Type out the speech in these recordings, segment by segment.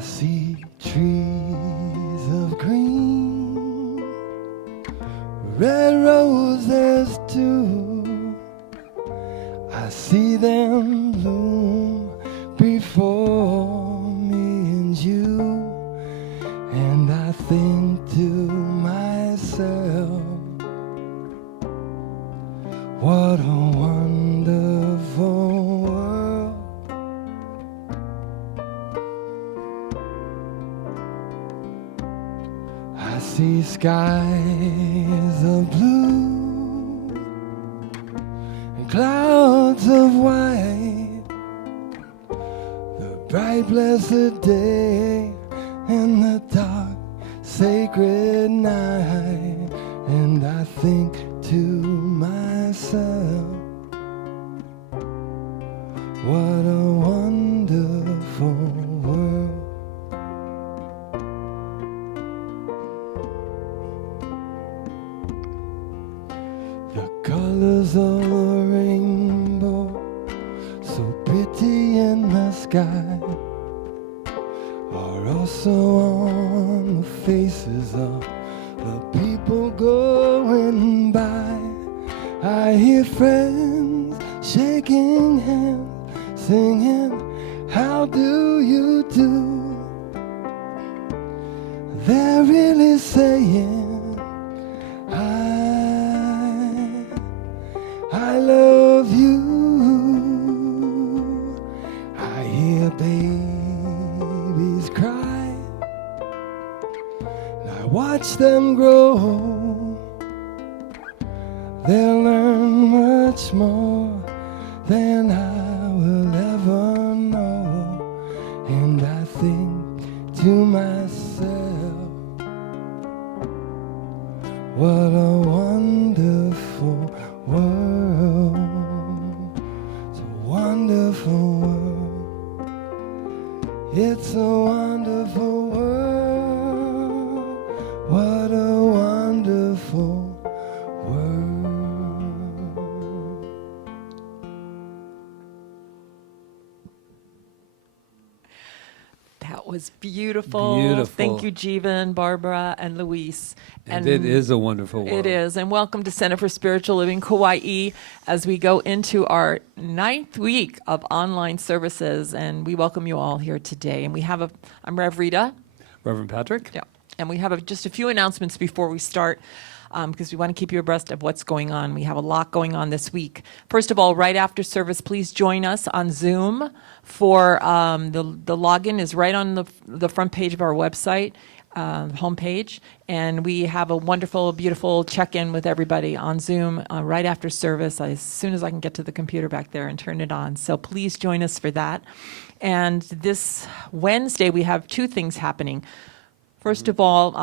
I see trees of green, red roses too. I see them bloom before me and you, and I think to myself, what a wonderful world. I see skies of blue and clouds of white, the bright blessed day and the dark sacred night, and I think to myself, what a wonderful world. The colors of the rainbow, so pretty in the sky, are also on the faces of the people going by. I hear friends shaking hands, singing, how do you do? They're really saying, I love you. I hear babies cry, and I watch them grow. They'll learn much more than I will ever know, and I think to myself, what a wonderful world. It's a wonderful world. It's a wonderful world. What a wonderful world. That was beautiful. Beautiful. Thank you, Jeevan, Barbara, and Luis. And it is a wonderful world. It is. And welcome to Center for Spiritual Living Kauai as we go into our 9th week of online services. And we welcome you all here today. And we have I'm Rev Rita. Reverend Patrick? Yeah. And we have just a few announcements before we start, because we want to keep you abreast of what's going on. We have a lot going on this week. First of all, right after service, please join us on Zoom for the login is right on the front page of our website, homepage. And we have a wonderful, beautiful check-in with everybody on Zoom right after service, as soon as I can get to the computer back there and turn it on. So please join us for that. And this Wednesday, we have 2 things happening. First of all,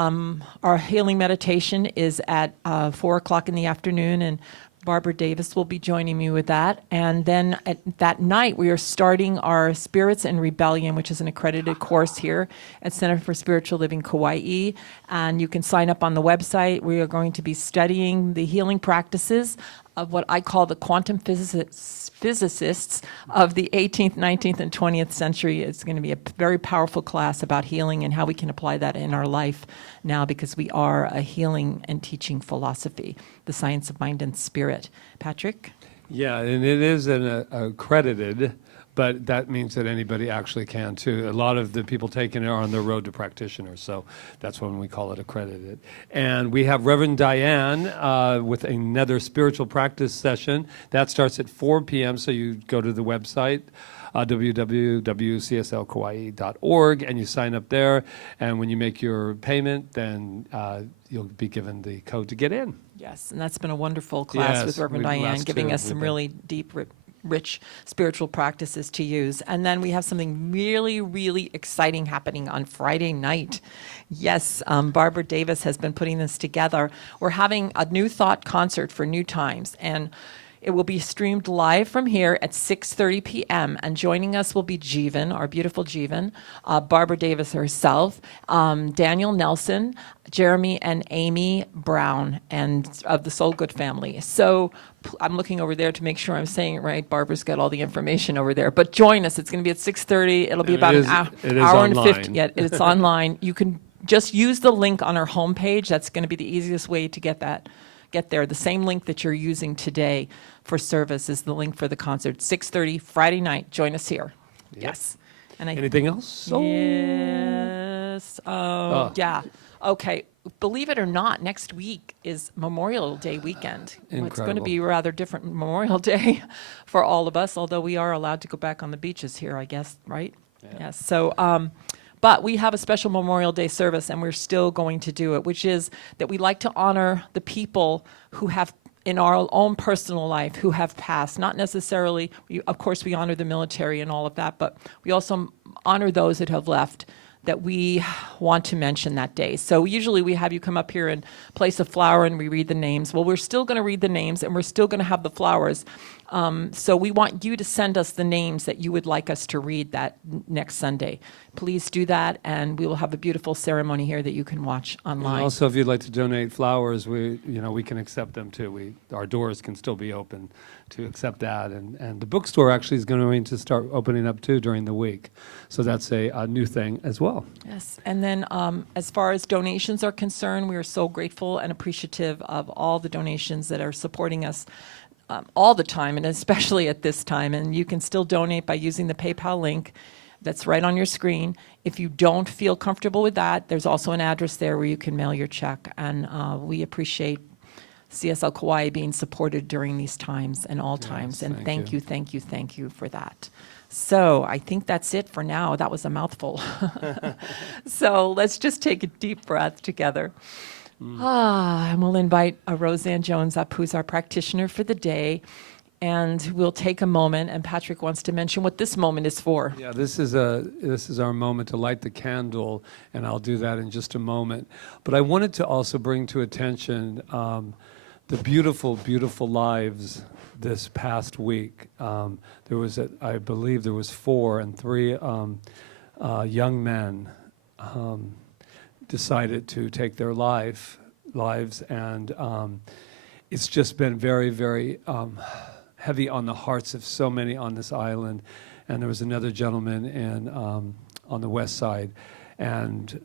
our healing meditation is at 4 o'clock in the afternoon, and Barbara Davis will be joining me with that. And then at that night, we are starting our Spirits and Rebellion, which is an accredited course here at Center for Spiritual Living Kauai. And you can sign up on the website. We are going to be studying the healing practices of what I call the quantum physicists of the 18th, 19th, and 20th century. It's going to be a very powerful class about healing and how we can apply that in our life now, because we are a healing and teaching philosophy, the science of mind and spirit. Patrick? Yeah, and it is an accredited, but that means that anybody actually can too. A lot of the people taking it are on their road to practitioners, so that's when we call it accredited. And we have Reverend Diane with another spiritual practice session. That starts at 4 p.m., so you go to the website, www.cslkauai.org, and you sign up there. And when you make your payment, then you'll be given the code to get in. Yes, and that's been a wonderful class with Reverend Diane, giving us some really deep, rich spiritual practices to use. And then we have something really, really exciting happening on Friday night. Yes, Barbara Davis has been putting this together. We're having a New Thought concert for New Times. And It will be streamed live from here at 6:30 p.m. And joining us will be Jeevan, our beautiful Jeevan, Barbara Davis herself, Daniel Nelson, Jeremy and Amy Brown, and of the Soul Good family. So I'm looking over there to make sure I'm saying it right. Barbara's got all the information over there. But join us. It's going to be at 6:30. It'll be And about it an is- it is hour and online. 50. Yeah, it's online. You can just use the link on our homepage. That's going to be the easiest way to get there. The same link that you're using today for service is the link for the concert. 6:30 Friday night. Join us here. Yes. And Anything else? Yes. Yeah. Okay. Believe it or not, next week is Memorial Day weekend. It's going to Incredible. be a rather different Memorial Day for all of us, although we are allowed to go back on the beaches here, I guess, right? Yes. So, but we have a special Memorial Day service, and we're still going to do it, which is that we like to honor the people who have, in our own personal life, who have passed. Not necessarily, of course, we honor the military and all of that, but we also honor those that have left that we want to mention that day. So usually we have you come up here and place a flower and we read the names. Well, we're still going to read the names and we're still going to have the flowers. So we want you to send us the names that you would like us to read that next Sunday. Please do that, and we will have a beautiful ceremony here that you can watch And online. also, if you'd like to donate flowers, we can accept them too. Our doors can still be open to accept that. And the bookstore actually is going to start opening up too during the week. So that's a new thing as well. Yes, and then as far as donations are concerned, we are so grateful and appreciative of all the donations that are supporting us all the time, and especially at this time. And you can still donate by using the PayPal link that's right on your screen. If you don't feel comfortable with that, there's also an address there where you can mail your check. And we appreciate CSL Kauai being supported during these times and all times. And thank you. thank you for that. So I think that's it for now. That was a mouthful. So let's just take a deep breath together. And we'll invite Roseanne Jones up, who's our practitioner for the day. And we'll take a moment, and Patrick wants to mention what this moment is for. Yeah, this is our moment to light the candle, and I'll do that in just a moment. But I wanted to also bring to attention the beautiful, beautiful lives this past week. I believe there was 4, and 3 young men decided to take their lives, and it's just been very, very heavy on the hearts of so many on this island. And there was another gentleman on the west side, and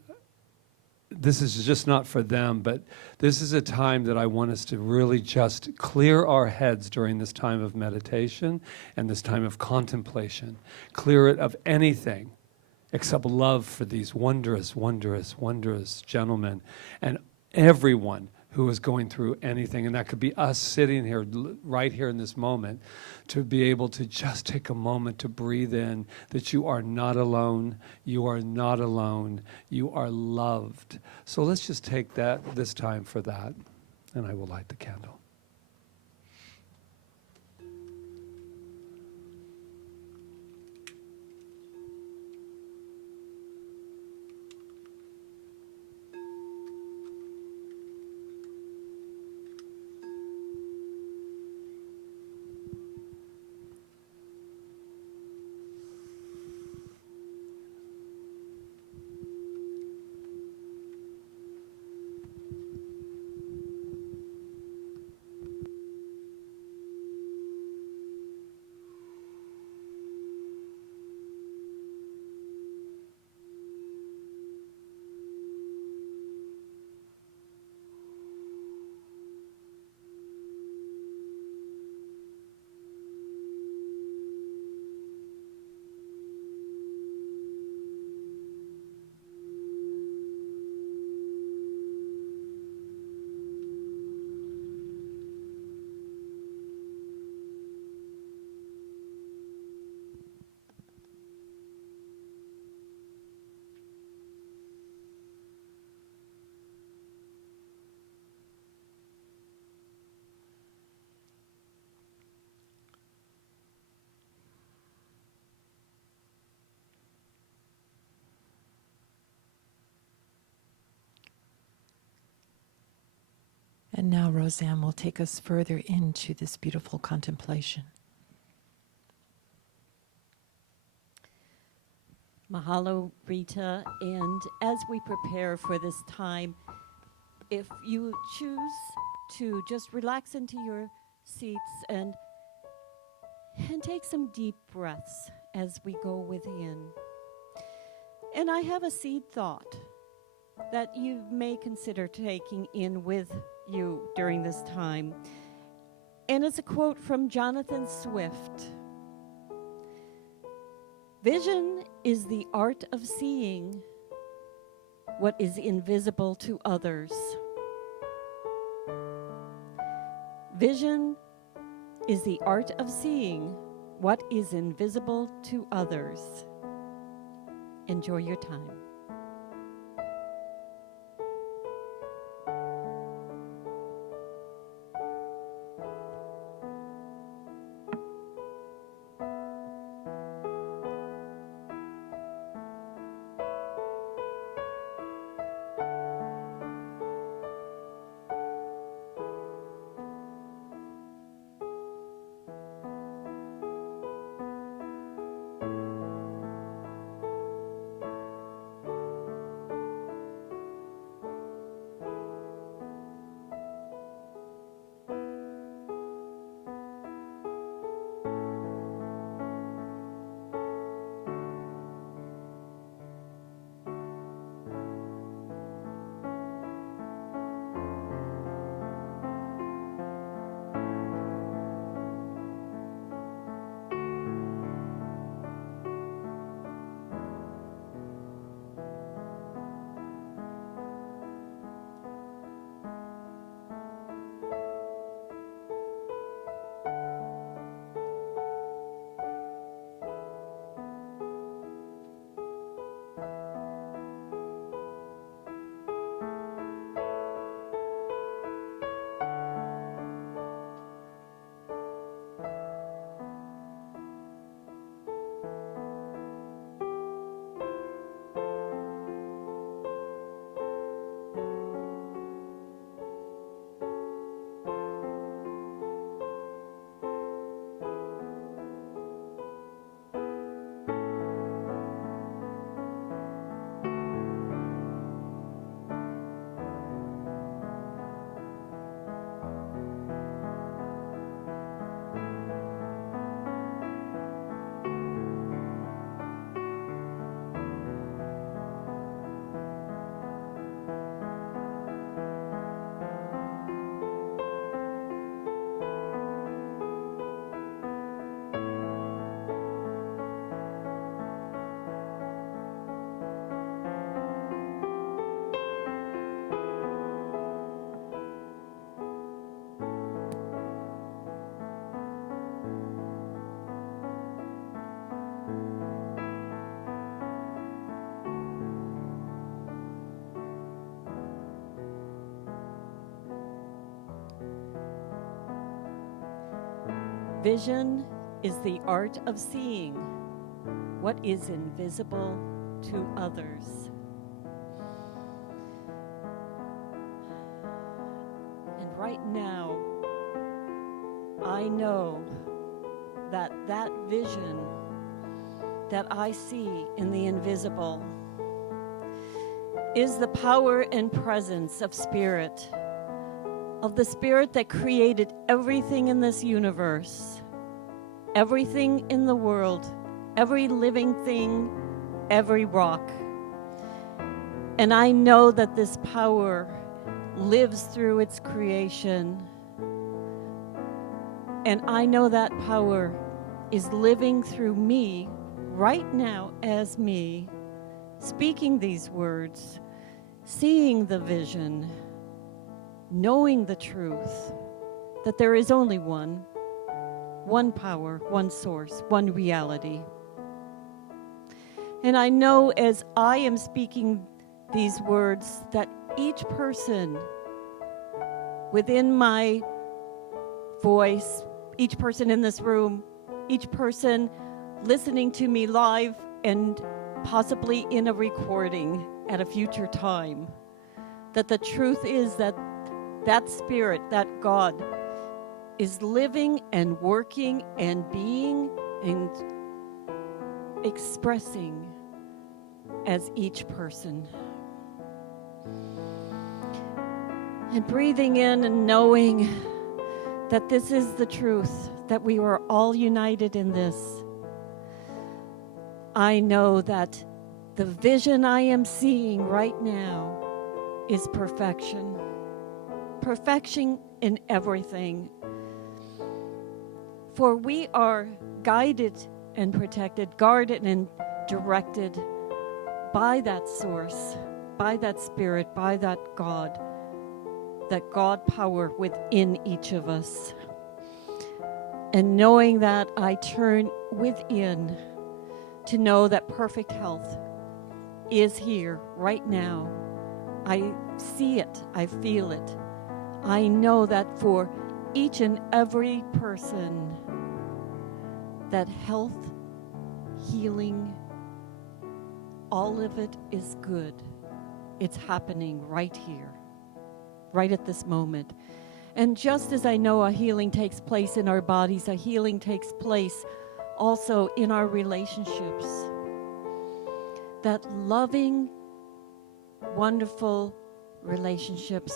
this is just not for them, but this is a time that I want us to really just clear our heads during this time of meditation and this time of contemplation. Clear it of anything except love for these wondrous, wondrous, wondrous gentlemen and everyone who is going through anything. And that could be us sitting here, right here in this moment, to be able to just take a moment to breathe in that you are not alone, you are not alone, you are loved. So let's just take this time for that, and I will light the candle. And now Roseanne will take us further into this beautiful contemplation. Mahalo, Rita. And as we prepare for this time, if you choose to just relax into your seats and take some deep breaths as we go within. And I have a seed thought that you may consider taking in with you during this time. And it's a quote from Jonathan Swift. Vision is the art of seeing what is invisible to others. Vision is the art of seeing what is invisible to others. Enjoy your time. Vision is the art of seeing what is invisible to others. And right now, I know that that vision that I see in the invisible is the power and presence of Spirit, of the Spirit that created everything in this universe, everything in the world, every living thing, every rock. And I know that this power lives through its creation. And I know that power is living through me right now as me, speaking these words, seeing the vision, knowing the truth, that there is only one power, one source, one reality. And I know as I am speaking these words that each person within my voice, each person in this room, each person listening to me live and possibly in a recording at a future time, that the truth is that that Spirit, that God, is living and working and being and expressing as each person. And breathing in and knowing that this is the truth, that we were all united in this. I know that the vision I am seeing right now is perfection. Perfection in everything. For we are guided and protected, guarded and directed by that source, by that Spirit, by that God power within each of us. And knowing that, I turn within to know that perfect health is here right now. I see it, I feel it. I know that for each and every person, that health, healing, all of it is good. It's happening right here, right at this moment. And just as I know a healing takes place in our bodies, a healing takes place also in our relationships. That loving, wonderful relationships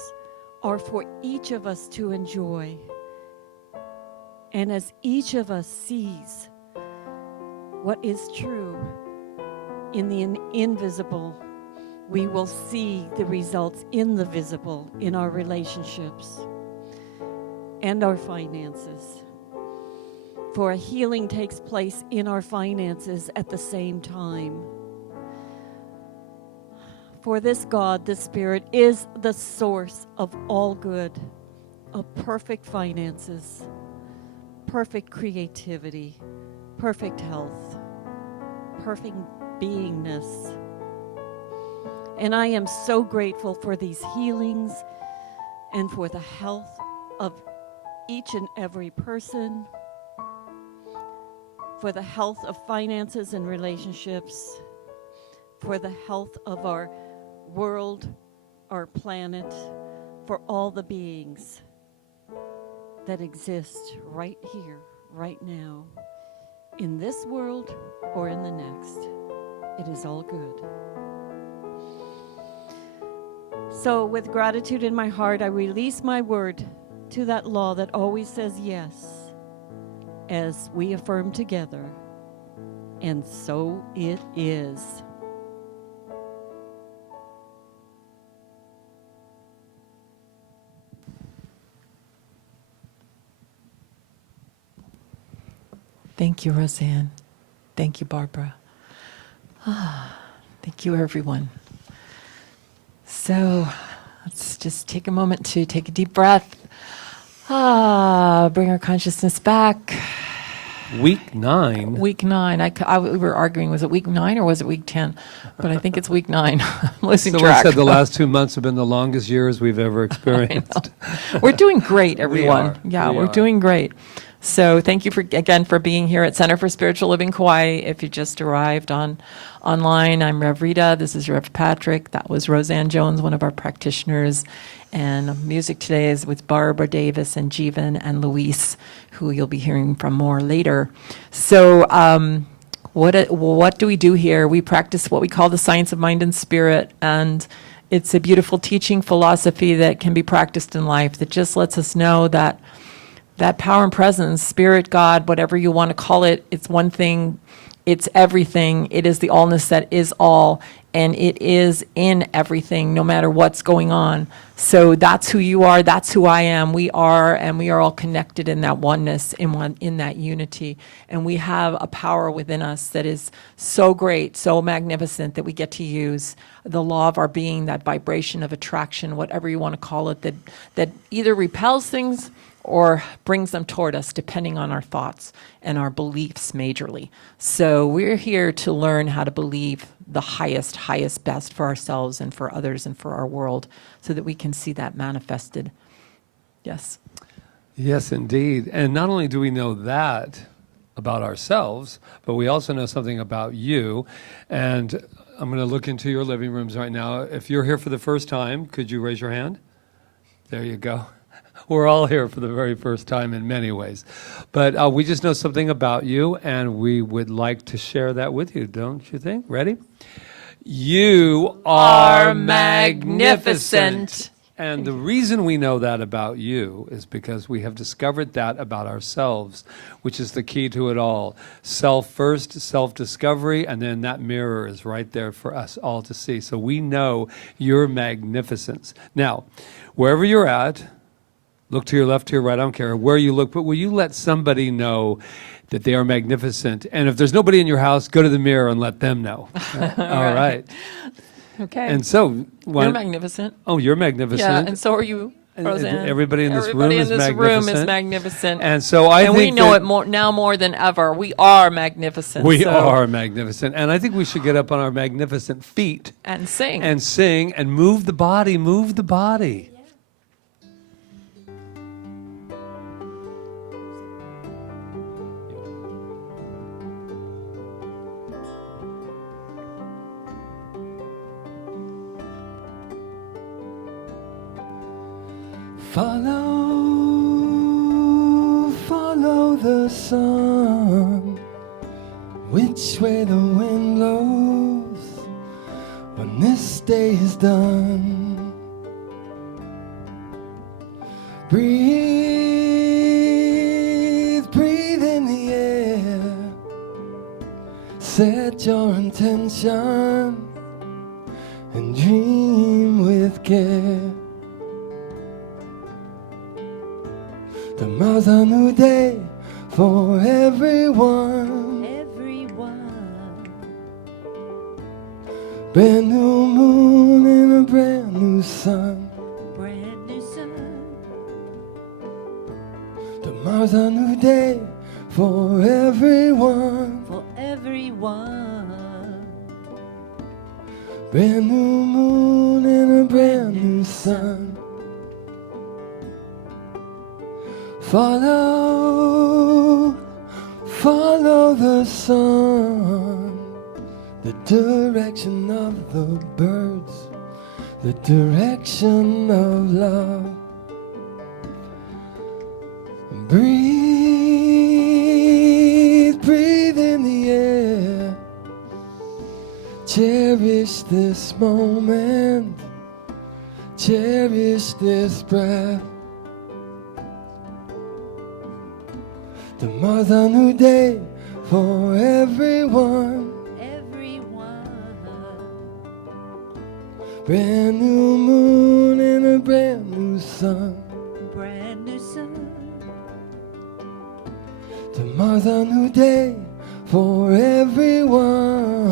are for each of us to enjoy. And as each of us sees what is true in the invisible, we will see the results in the visible, in our relationships and our finances. For a healing takes place in our finances at the same time. For this God, the Spirit, is the source of all good, of perfect finances, perfect creativity, perfect health, perfect beingness. And I am so grateful for these healings and for the health of each and every person, for the health of finances and relationships, for the health of our world, our planet, for all the beings that exist right here, right now, in this world or in the next. It is all good. So with gratitude in my heart, I release my word to that law that always says yes, as we affirm together, and so it is. Thank you, Roseanne. Thank you, Barbara. Thank you, everyone. So let's just take a moment to take a deep breath. Bring our consciousness back. Week 9. Week 9. We were arguing, was it week 9 or was it week 10? But I think it's week 9. I'm losing Someone track. said the last 2 months have been the longest years we've ever experienced. We're doing great, everyone. We We're are. doing great. So thank you again for being here at Center for Spiritual Living Kauai. If you just arrived online, I'm Rev Rita. This is Rev Patrick. That was Roseanne Jones, one of our practitioners. And music today is with Barbara Davis and Jeevan and Luis, who you'll be hearing from more later. So what do we do here? We practice what we call the science of mind and spirit, and it's a beautiful teaching philosophy that can be practiced in life that just lets us know that power and presence, spirit, God, whatever you want to call it, it's one thing, it's everything. It is the allness that is all, and it is in everything, no matter what's going on. So that's who you are, that's who I am. We are, and we are all connected in that oneness, in that unity. And we have a power within us that is so great, so magnificent, that we get to use the law of our being, that vibration of attraction, whatever you want to call it, that either repels things or brings them toward us, depending on our thoughts and our beliefs majorly. So we're here to learn how to believe the highest, best for ourselves and for others and for our world, so that we can see that manifested. Yes? Yes, indeed. And not only do we know that about ourselves, but we also know something about you. And I'm going to look into your living rooms right now. If you're here for the first time, could you raise your hand? There you go. We're all here for the very first time in many ways. But we just know something about you, and we would like to share that with you, don't you think? Ready? You are magnificent. And the reason we know that about you is because we have discovered that about ourselves, which is the key to it all. Self first, self-discovery, and then that mirror is right there for us all to see. So we know your magnificence. Now, wherever you're at, look to your left, to your right, I don't care where you look, but will you let somebody know that they are magnificent? And if there's nobody in your house, go to the mirror and let them know. All right. Okay. And so, you're magnificent. Oh, you're magnificent. Yeah, and so are you, Roseanne. Everybody in this room is magnificent. And so I think we know it more than ever. We are magnificent. We are magnificent. And I think we should get up on our magnificent feet. And sing. And move the body, move the body. Follow the sun, which way the wind blows when this day is done. Breathe, breathe in the air, set your intention and dream with care. Tomorrow's a new day for everyone. Brand new moon and a brand new sun. Tomorrow's a new day for everyone. Brand new moon and a brand new sun. Follow the sun, the direction of the birds, the direction of love. Breathe, breathe in the air. Cherish this moment, cherish this breath. Tomorrow's a new day for everyone. Brand new moon and a brand new sun. Tomorrow's a new day for everyone.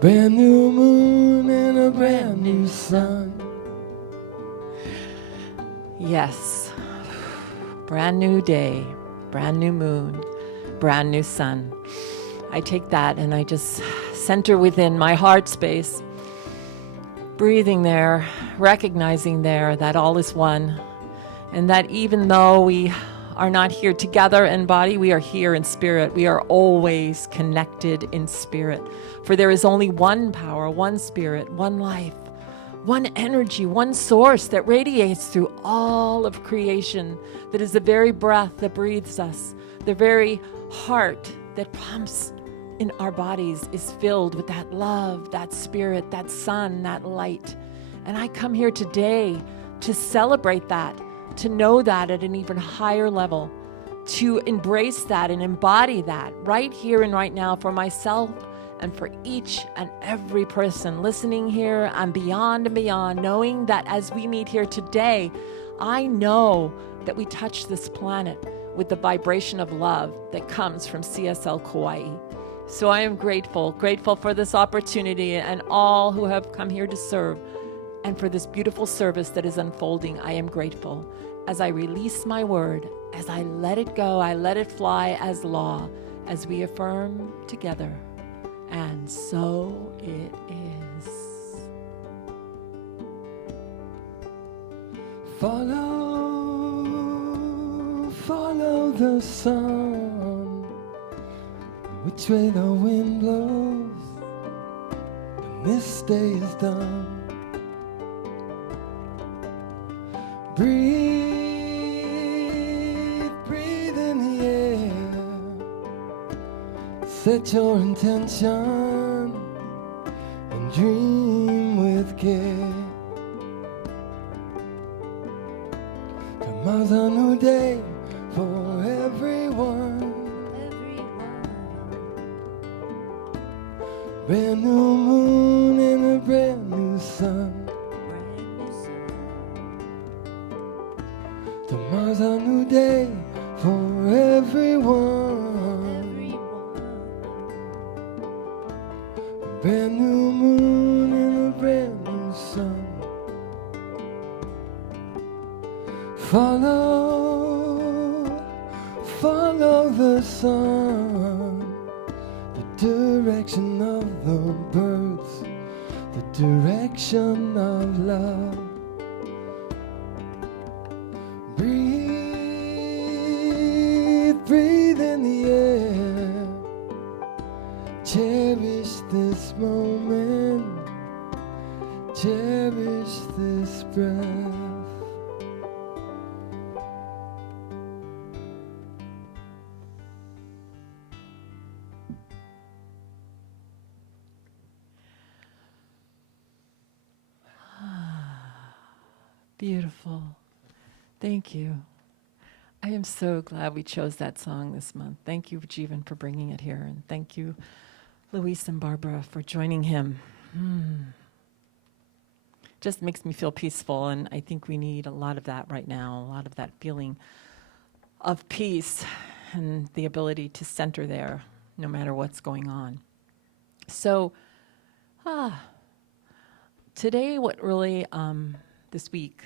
Brand new moon and a brand new sun. Yes. Brand new day, brand new moon, brand new sun. I take that and I just center within my heart space, breathing there, recognizing there that all is one, and that even though we are not here together in body, we are here in spirit. We are always connected in spirit. For there is only one power, one spirit, one life, one energy, one source that radiates through all of creation, that is the very breath that breathes us, the very heart that pumps in our bodies is filled with that love, that spirit, that sun, that light. And I come here today to celebrate that, to know that at an even higher level, to embrace that and embody that right here and right now for myself and for each and every person listening here and beyond, knowing that as we meet here today, I know that we touch this planet with the vibration of love that comes from CSL Kauai. So I am grateful for this opportunity and all who have come here to serve, and for this beautiful service that is unfolding. I am grateful. As I release my word, as I let it go, I let it fly as law, as we affirm together. And so it is. Follow the sun, which way the wind blows when this day is done. Breathe, breathe in the air. Set your intention and dream with care. Tomorrow's a new day for everyone. Brand new moon and a brand new sun. Tomorrow's a new day for everyone. Brand new moon and a brand new sun. Follow the sun, the direction of the birds, the direction of love. Breathe, breathe in the air. Cherish this moment, cherish this breath. Beautiful. Thank you. I am so glad we chose that song this month. Thank you, Jeevan, for bringing it here. And thank you, Luis and Barbara, for joining him. Just makes me feel peaceful, and I think we need a lot of that right now, a lot of that feeling of peace and the ability to center there no matter what's going on. So, today what really, this week,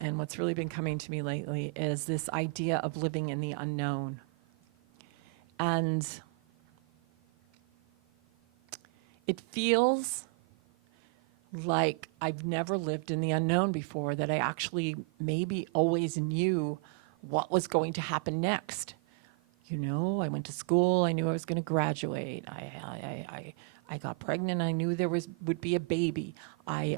and what's really been coming to me lately is this idea of living in the unknown. And it feels like I've never lived in the unknown before, that I actually maybe always knew what was going to happen next. You know, I went to school, I knew I was going to graduate. I got pregnant, I knew there would be a baby. I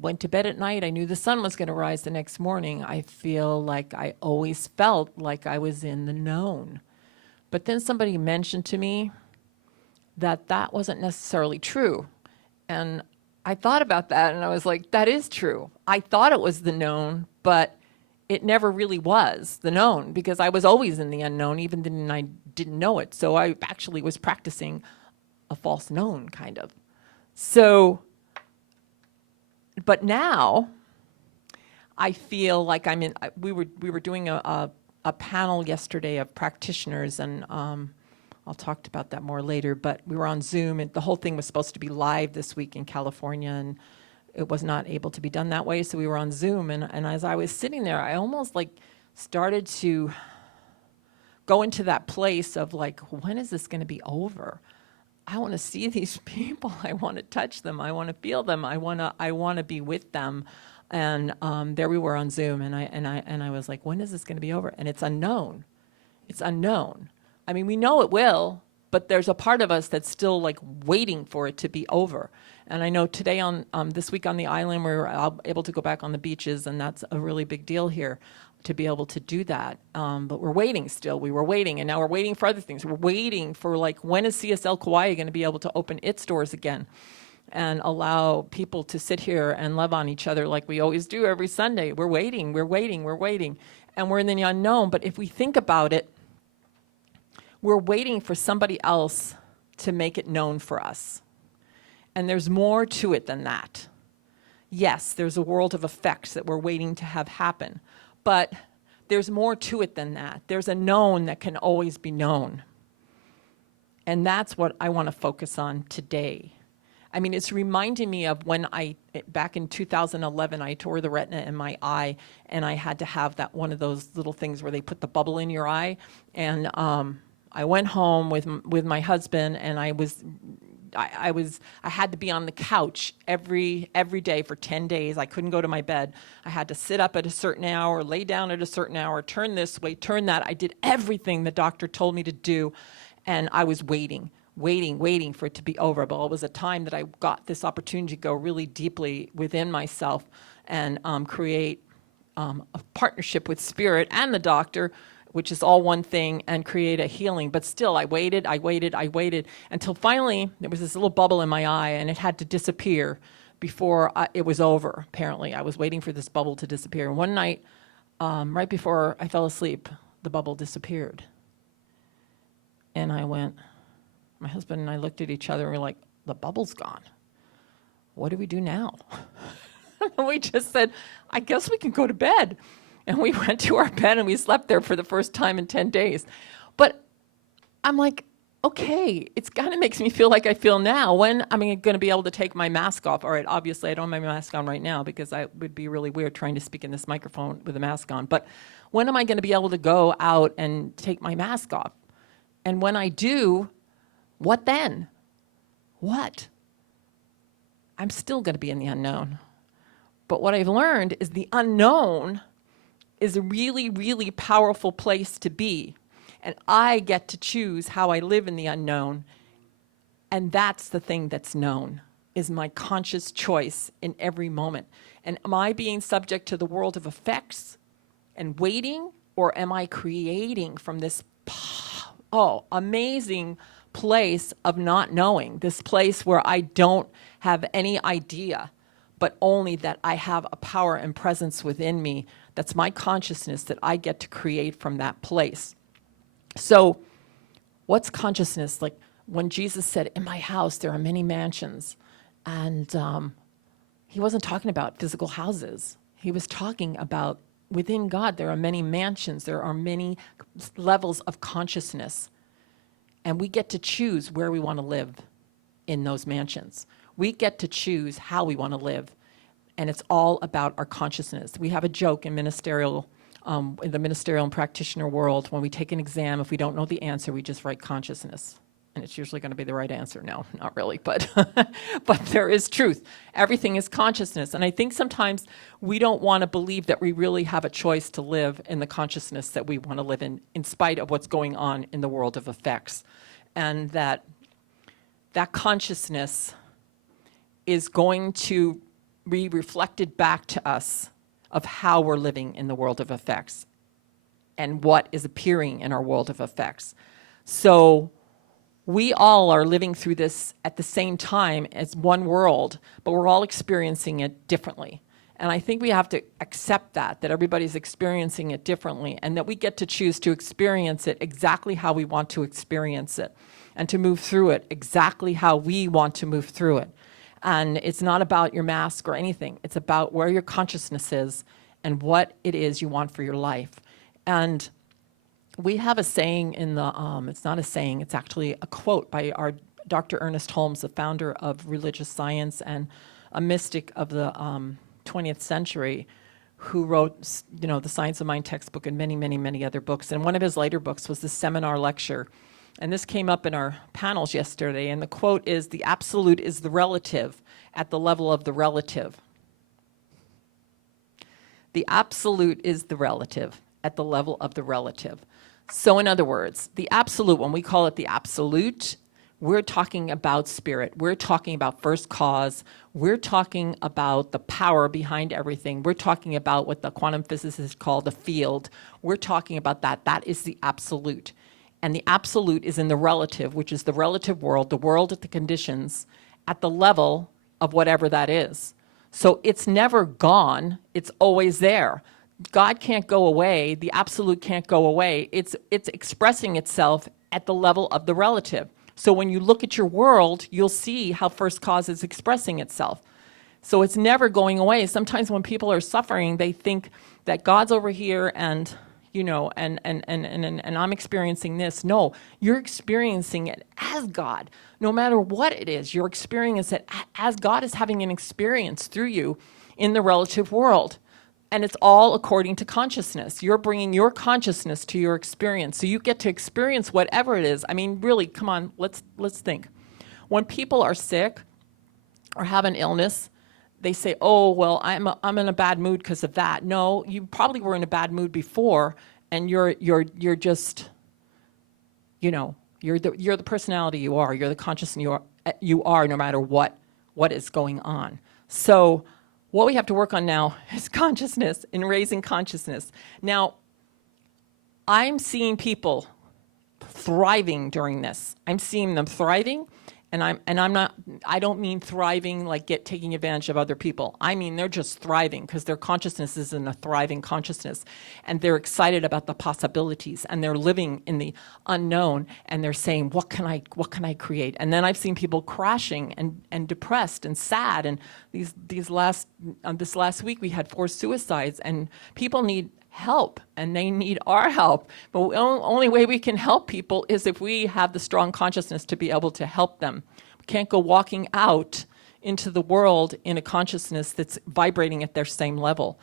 went to bed at night, I knew the sun was going to rise the next morning. I feel like I always felt like I was in the known. But then somebody mentioned to me that that wasn't necessarily true. And I thought about that, and I was like, that is true. I thought it was the known, but it never really was the known, because I was always in the unknown, even then I didn't know it. So I actually was practicing a false known, kind of. So, but now I feel like I'm in, we were doing a panel yesterday of practitioners, and I'll talk about that more later, but we were on Zoom, and the whole thing was supposed to be live this week in California, and it was not able to be done that way, so we were on Zoom, and as I was sitting there, I almost like started to go into that place of like, when is this going to be over? I want to see these people. I want to touch them. I want to feel them. I want to be with them. And there we were on Zoom, and I was like, when is this going to be over? And it's unknown. It's unknown. I mean, we know it will, but there's a part of us that's still like waiting for it to be over. And I know today on this week on the island, we're able to go back on the beaches, and that's a really big deal here to be able to do that. But we're waiting still. We were waiting, and now we're waiting for other things. We're waiting for, like, when is CSL Kauai going to be able to open its doors again and allow people to sit here and love on each other like we always do every Sunday? We're waiting, we're waiting, we're waiting. And we're in the unknown. But if we think about it, we're waiting for somebody else to make it known for us. And there's more to it than that. Yes, there's a world of effects that we're waiting to have happen. But there's more to it than that. There's a known that can always be known. And that's what I want to focus on today. I mean, it's reminding me of when back in 2011, I tore the retina in my eye, and I had to have that one of those little things where they put the bubble in your eye. And I went home with my husband, and I had to be on the couch every day for 10 days. I couldn't go to my bed. I had to sit up at a certain hour, lay down at a certain hour, turn this way, turn that. I did everything the doctor told me to do, and I was waiting for it to be over. But it was a time that I got this opportunity to go really deeply within myself and create a partnership with spirit and the doctor, which is all one thing, and create a healing. But still, I waited until finally there was this little bubble in my eye, and it had to disappear before it was over. Apparently, I was waiting for this bubble to disappear. And one night, right before I fell asleep, the bubble disappeared. And my husband and I looked at each other and we were like, the bubble's gone. What do we do now? And we just said, I guess we can go to bed. And we went to our bed and we slept there for the first time in 10 days. But I'm like, okay, it's kind of makes me feel like I feel now. When am I going to be able to take my mask off? All right, obviously I don't have my mask on right now because I would be really weird trying to speak in this microphone with a mask on. But when am I going to be able to go out and take my mask off? And when I do, what then? What? I'm still going to be in the unknown. But what I've learned is the unknown is a really, really powerful place to be. And I get to choose how I live in the unknown. And that's the thing that's known, is my conscious choice in every moment. And am I being subject to the world of effects and waiting, or am I creating from this amazing place of not knowing, this place where I don't have any idea, but only that I have a power and presence within me that's my consciousness that I get to create from that place. So what's consciousness? Like when Jesus said, in my house there are many mansions, and he wasn't talking about physical houses. He was talking about within God there are many mansions, there are many levels of consciousness. And we get to choose where we want to live in those mansions. We get to choose how we want to live. And it's all about our consciousness. We have a joke in the ministerial and practitioner world. When we take an exam, if we don't know the answer, we just write consciousness. And it's usually going to be the right answer. No, not really, but but there is truth. Everything is consciousness. And I think sometimes we don't want to believe that we really have a choice to live in the consciousness that we want to live in spite of what's going on in the world of effects. And that consciousness is going to be reflected back to us of how we're living in the world of effects and what is appearing in our world of effects. So we all are living through this at the same time as one world, but we're all experiencing it differently. And I think we have to accept that everybody's experiencing it differently, and that we get to choose to experience it exactly how we want to experience it, and to move through it exactly how we want to move through it. And it's not about your mask or anything. It's about where your consciousness is and what it is you want for your life. And we have a saying in the, it's not a saying, it's actually a quote by our Dr. Ernest Holmes, the founder of religious science and a mystic of the 20th century, who wrote, the Science of Mind textbook and many, many, many other books. And one of his later books was the seminar lecture. And this came up in our panels yesterday, and the quote is, "The absolute is the relative at the level of the relative." The absolute is the relative at the level of the relative. So in other words, the absolute, when we call it the absolute, we're talking about spirit. We're talking about first cause. We're talking about the power behind everything. We're talking about what the quantum physicists call the field. We're talking about that. That is the absolute. And the absolute is in the relative, which is the relative world, the world at the conditions, at the level of whatever that is. So it's never gone. It's always there. God can't go away. The absolute can't go away. It's expressing itself at the level of the relative. So when you look at your world, you'll see how first cause is expressing itself. So it's never going away. Sometimes when people are suffering, they think that God's over here and and I'm experiencing this. No, you're experiencing it as God. No matter what it is, you're experiencing it as God is having an experience through you in the relative world. And it's all according to consciousness. You're bringing your consciousness to your experience. So you get to experience whatever it is. I mean, really, come on, let's think. When people are sick or have an illness, they say, "Oh, well, I'm in a bad mood because of that." No, you probably were in a bad mood before, and you're just, you're the personality you are. You're the consciousness you are no matter what is going on. So What we have to work on now is consciousness and raising consciousness. Now, I'm seeing people thriving during this. I'm seeing them thriving, and I don't mean thriving like taking advantage of other people. I mean they're just thriving because their consciousness is in a thriving consciousness, and they're excited about the possibilities, and they're living in the unknown, and they're saying, what can I create? And then I've seen people crashing and depressed and sad, and this last week we had 4 suicides, and people need help, and they need our help. But the only way we can help people is if we have the strong consciousness to be able to help them. We can't go walking out into the world in a consciousness that's vibrating at their same level.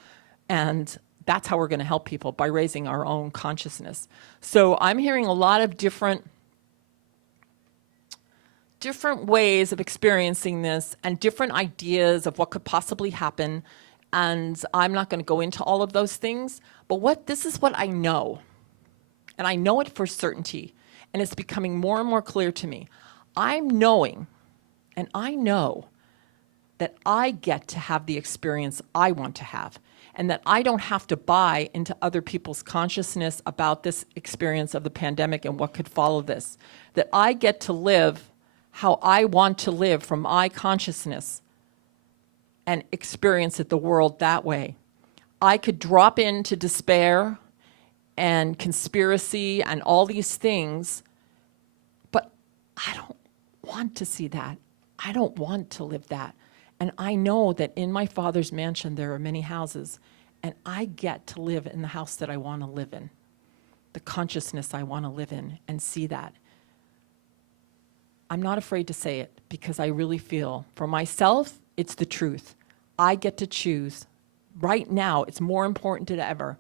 And that's how we're going to help people, by raising our own consciousness. So I'm hearing a lot of different ways of experiencing this, and different ideas of what could possibly happen. And I'm not going to go into all of those things, but this is what I know. And I know it for certainty, and it's becoming more and more clear to me. I'm knowing, and I know that I get to have the experience I want to have, and that I don't have to buy into other people's consciousness about this experience of the pandemic and what could follow this. That I get to live how I want to live from my consciousness, and experience it, the world, that way. I could drop into despair and conspiracy and all these things, but I don't want to see that. I don't want to live that. And I know that in my Father's mansion there are many houses, and I get to live in the house that I want to live in, the consciousness I want to live in, and see that. I'm not afraid to say it, because I really feel, for myself, it's the truth. I get to choose. Right now, it's more important than ever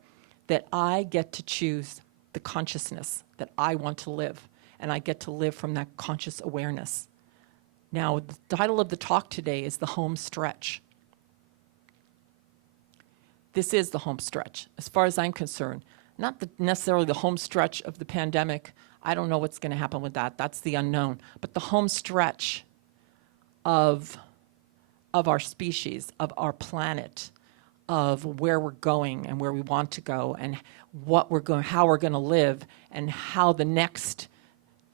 that I get to choose the consciousness that I want to live, and I get to live from that conscious awareness. Now, the title of the talk today is The Home Stretch. This is the home stretch, as far as I'm concerned. Not necessarily the home stretch of the pandemic. I don't know what's going to happen with that. That's the unknown. But the home stretch of our species, of our planet, of where we're going and where we want to go, and how we're going to live, and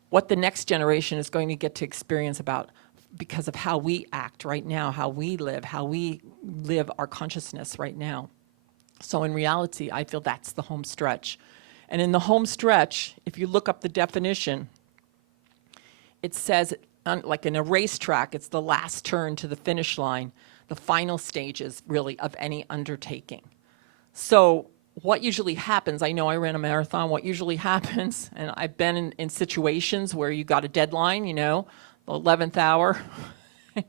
what the next generation is going to get to experience because of how we act right now, how we live our consciousness right now. So in reality, I feel that's the home stretch. And in the home stretch, if you look up the definition, it says, like in a racetrack, it's the last turn to the finish line, the final stages, really, of any undertaking. So what usually happens, I know I ran a marathon, what usually happens, and I've been in situations where you got a deadline, the 11th hour,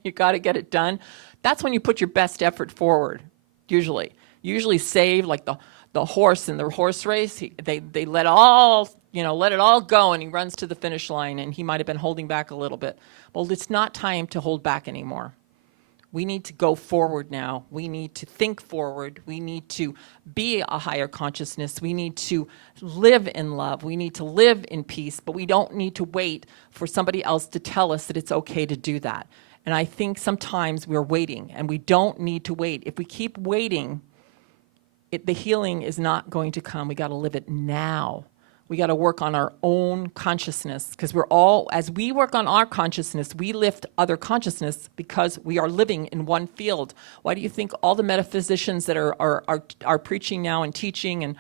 you got to get it done. That's when you put your best effort forward, usually. Usually save, like the horse in the horse race, they let it all go, and he runs to the finish line, and he might have been holding back a little bit. Well, it's not time to hold back anymore. We need to go forward now. We need to think forward. We need to be a higher consciousness. We need to live in love. We need to live in peace, but we don't need to wait for somebody else to tell us that it's okay to do that. And I think sometimes we're waiting, and we don't need to wait. If we keep waiting, the healing is not going to come. We got to live it now. We got to work on our own consciousness, because as we work on our consciousness, we lift other consciousness, because we are living in one field. Why do you think all the metaphysicians that are preaching now and teaching and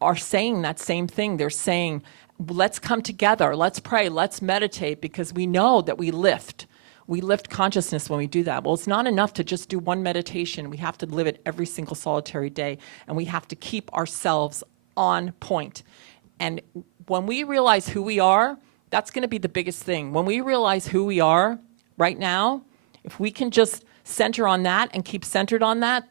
are saying that same thing? They're saying, let's come together, let's pray, let's meditate, because we know that we lift. We lift consciousness when we do that. Well, it's not enough to just do one meditation. We have to live it every single solitary day, and we have to keep ourselves on point. And when we realize who we are, that's going to be the biggest thing. When we realize who we are right now, if we can just center on that and keep centered on that,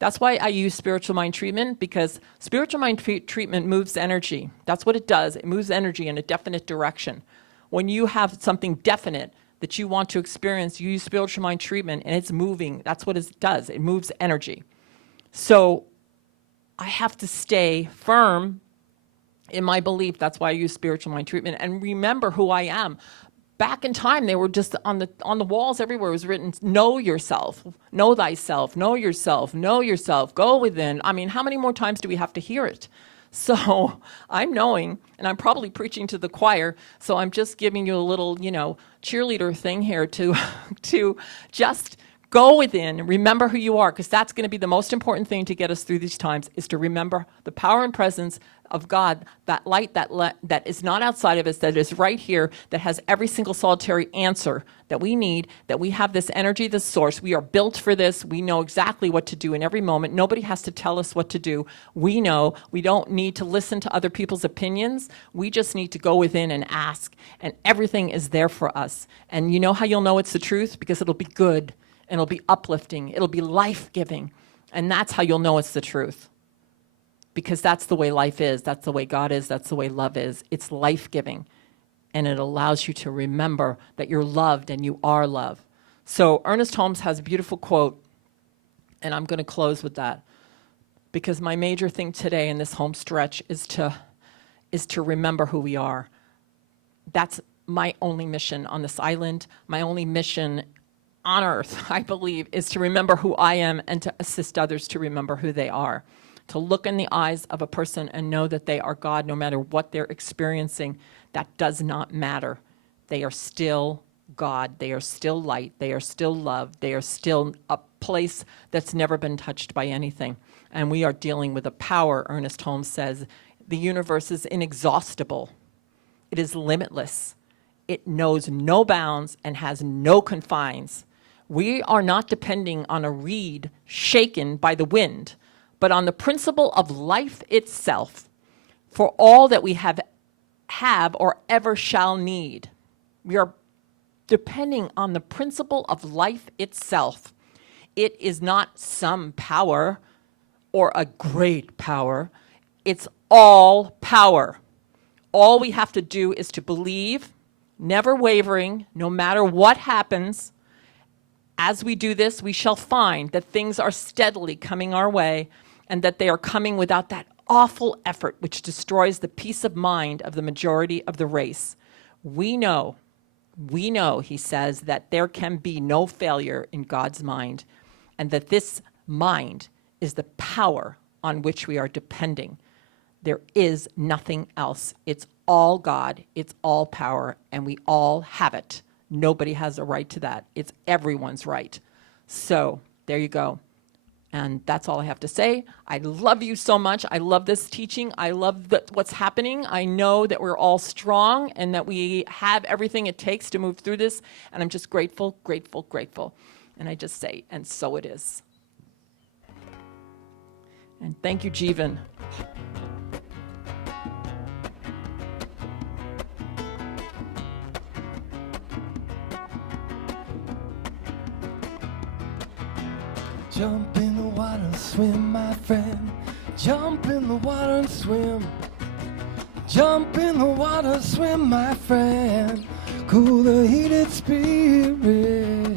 that's why I use spiritual mind treatment, because spiritual mind treatment moves energy. That's what it does. It moves energy in a definite direction. When you have something definite that you want to experience, you use spiritual mind treatment, and it's moving. That's what it does. It moves energy. So I have to stay firm in my belief. That's why I use spiritual mind treatment, and remember who I am. back in time, they were just on the walls everywhere. It was written, know yourself, know thyself, know yourself, know yourself, go within. I mean, how many more times do we have to hear it? So I'm knowing, and I'm probably preaching to the choir, so I'm just giving you a little, cheerleader thing here to just go within and remember who you are, because that's going to be the most important thing to get us through these times, is to remember the power and presence of God, that light that is not outside of us, that is right here, that has every single solitary answer that we need, that we have this energy, this source. We are built for this. We know exactly what to do in every moment. Nobody has to tell us what to do. We know. We don't need to listen to other people's opinions. We just need to go within and ask, and everything is there for us. And you know how you'll know it's the truth? Because it'll be good, and it'll be uplifting. It'll be life-giving. And that's how you'll know it's the truth. Because that's the way life is, that's the way God is, that's the way love is. It's life-giving, and it allows you to remember that you're loved and you are love. So Ernest Holmes has a beautiful quote, and I'm going to close with that, because my major thing today in this home stretch is to remember who we are. That's my only mission on this island, my only mission on earth, I believe, is to remember who I am and to assist others to remember who they are. To look in the eyes of a person and know that they are God no matter what they're experiencing. That does not matter. They are still God. They are still light. They are still love. They are still a place that's never been touched by anything. And we are dealing with a power, Ernest Holmes says. The universe is inexhaustible. It is limitless. It knows no bounds and has no confines. We are not depending on a reed shaken by the wind, but on the principle of life itself, for all that we have or ever shall need. We are depending on the principle of life itself. It is not some power or a great power. It's all power. All we have to do is to believe, never wavering, no matter what happens. As we do this, we shall find that things are steadily coming our way, and that they are coming without that awful effort which destroys the peace of mind of the majority of the race. We know, he says, that there can be no failure in God's mind, and that this mind is the power on which we are depending. There is nothing else. It's all God, it's all power, and we all have it. Nobody has a right to that. It's everyone's right. So, there you go. And that's all I have to say. I love you so much. I love this teaching. I love what's happening. I know that we're all strong and that we have everything it takes to move through this. And I'm just grateful, grateful, grateful. And I just say, and so it is. And thank you, Jeevan. Jump in the water, swim, my friend. Jump in the water and swim. Jump in the water, swim, my friend. Cool the heated spirit.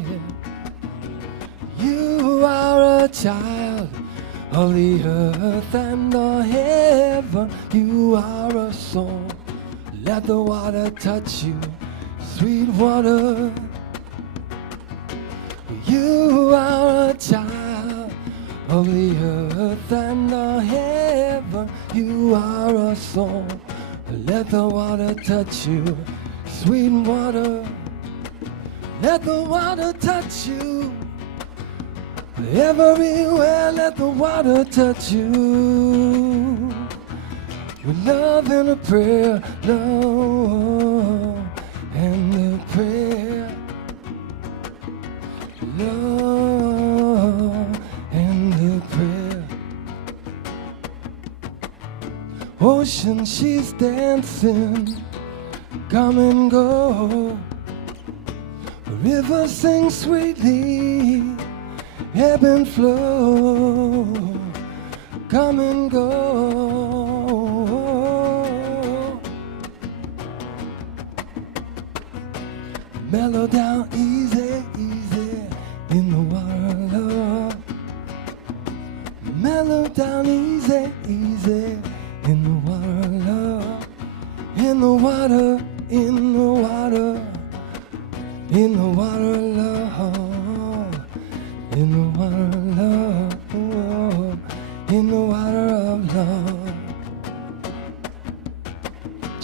You are a child of the earth and the heaven. You are a soul. Let the water touch you, sweet water. You are a child of the earth and the heaven. You are a soul. Let the water touch you, sweet water. Let the water touch you. Everywhere, let the water touch you. With love and a prayer, love and a prayer. Love and a prayer. Ocean, she's dancing, come and go. River sings sweetly, ebb and flow, come and go. Mellow down easy, easy in the water, love. Mellow down easy, easy in the water, love. In the water, in the water.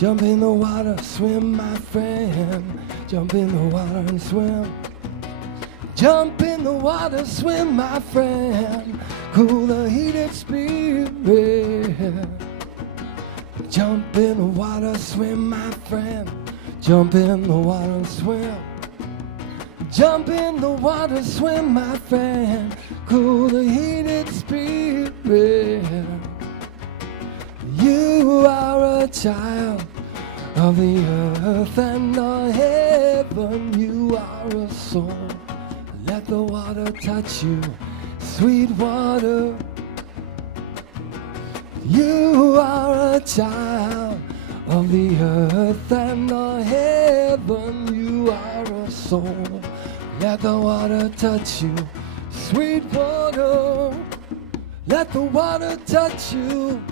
Jump in the water, swim, my friend. Jump in the water and swim. Jump in the water, swim, my friend. Cool the heated spirit. Jump in the water, swim, my friend. Jump in the water and swim. Jump in the water, swim, my friend. Cool the heated spirit. You are a child of the earth and the heaven. You are a soul. Let the water touch you, sweet water. You are a child of the earth and the heaven. You are a soul. Let the water touch you, sweet water. Let the water touch you.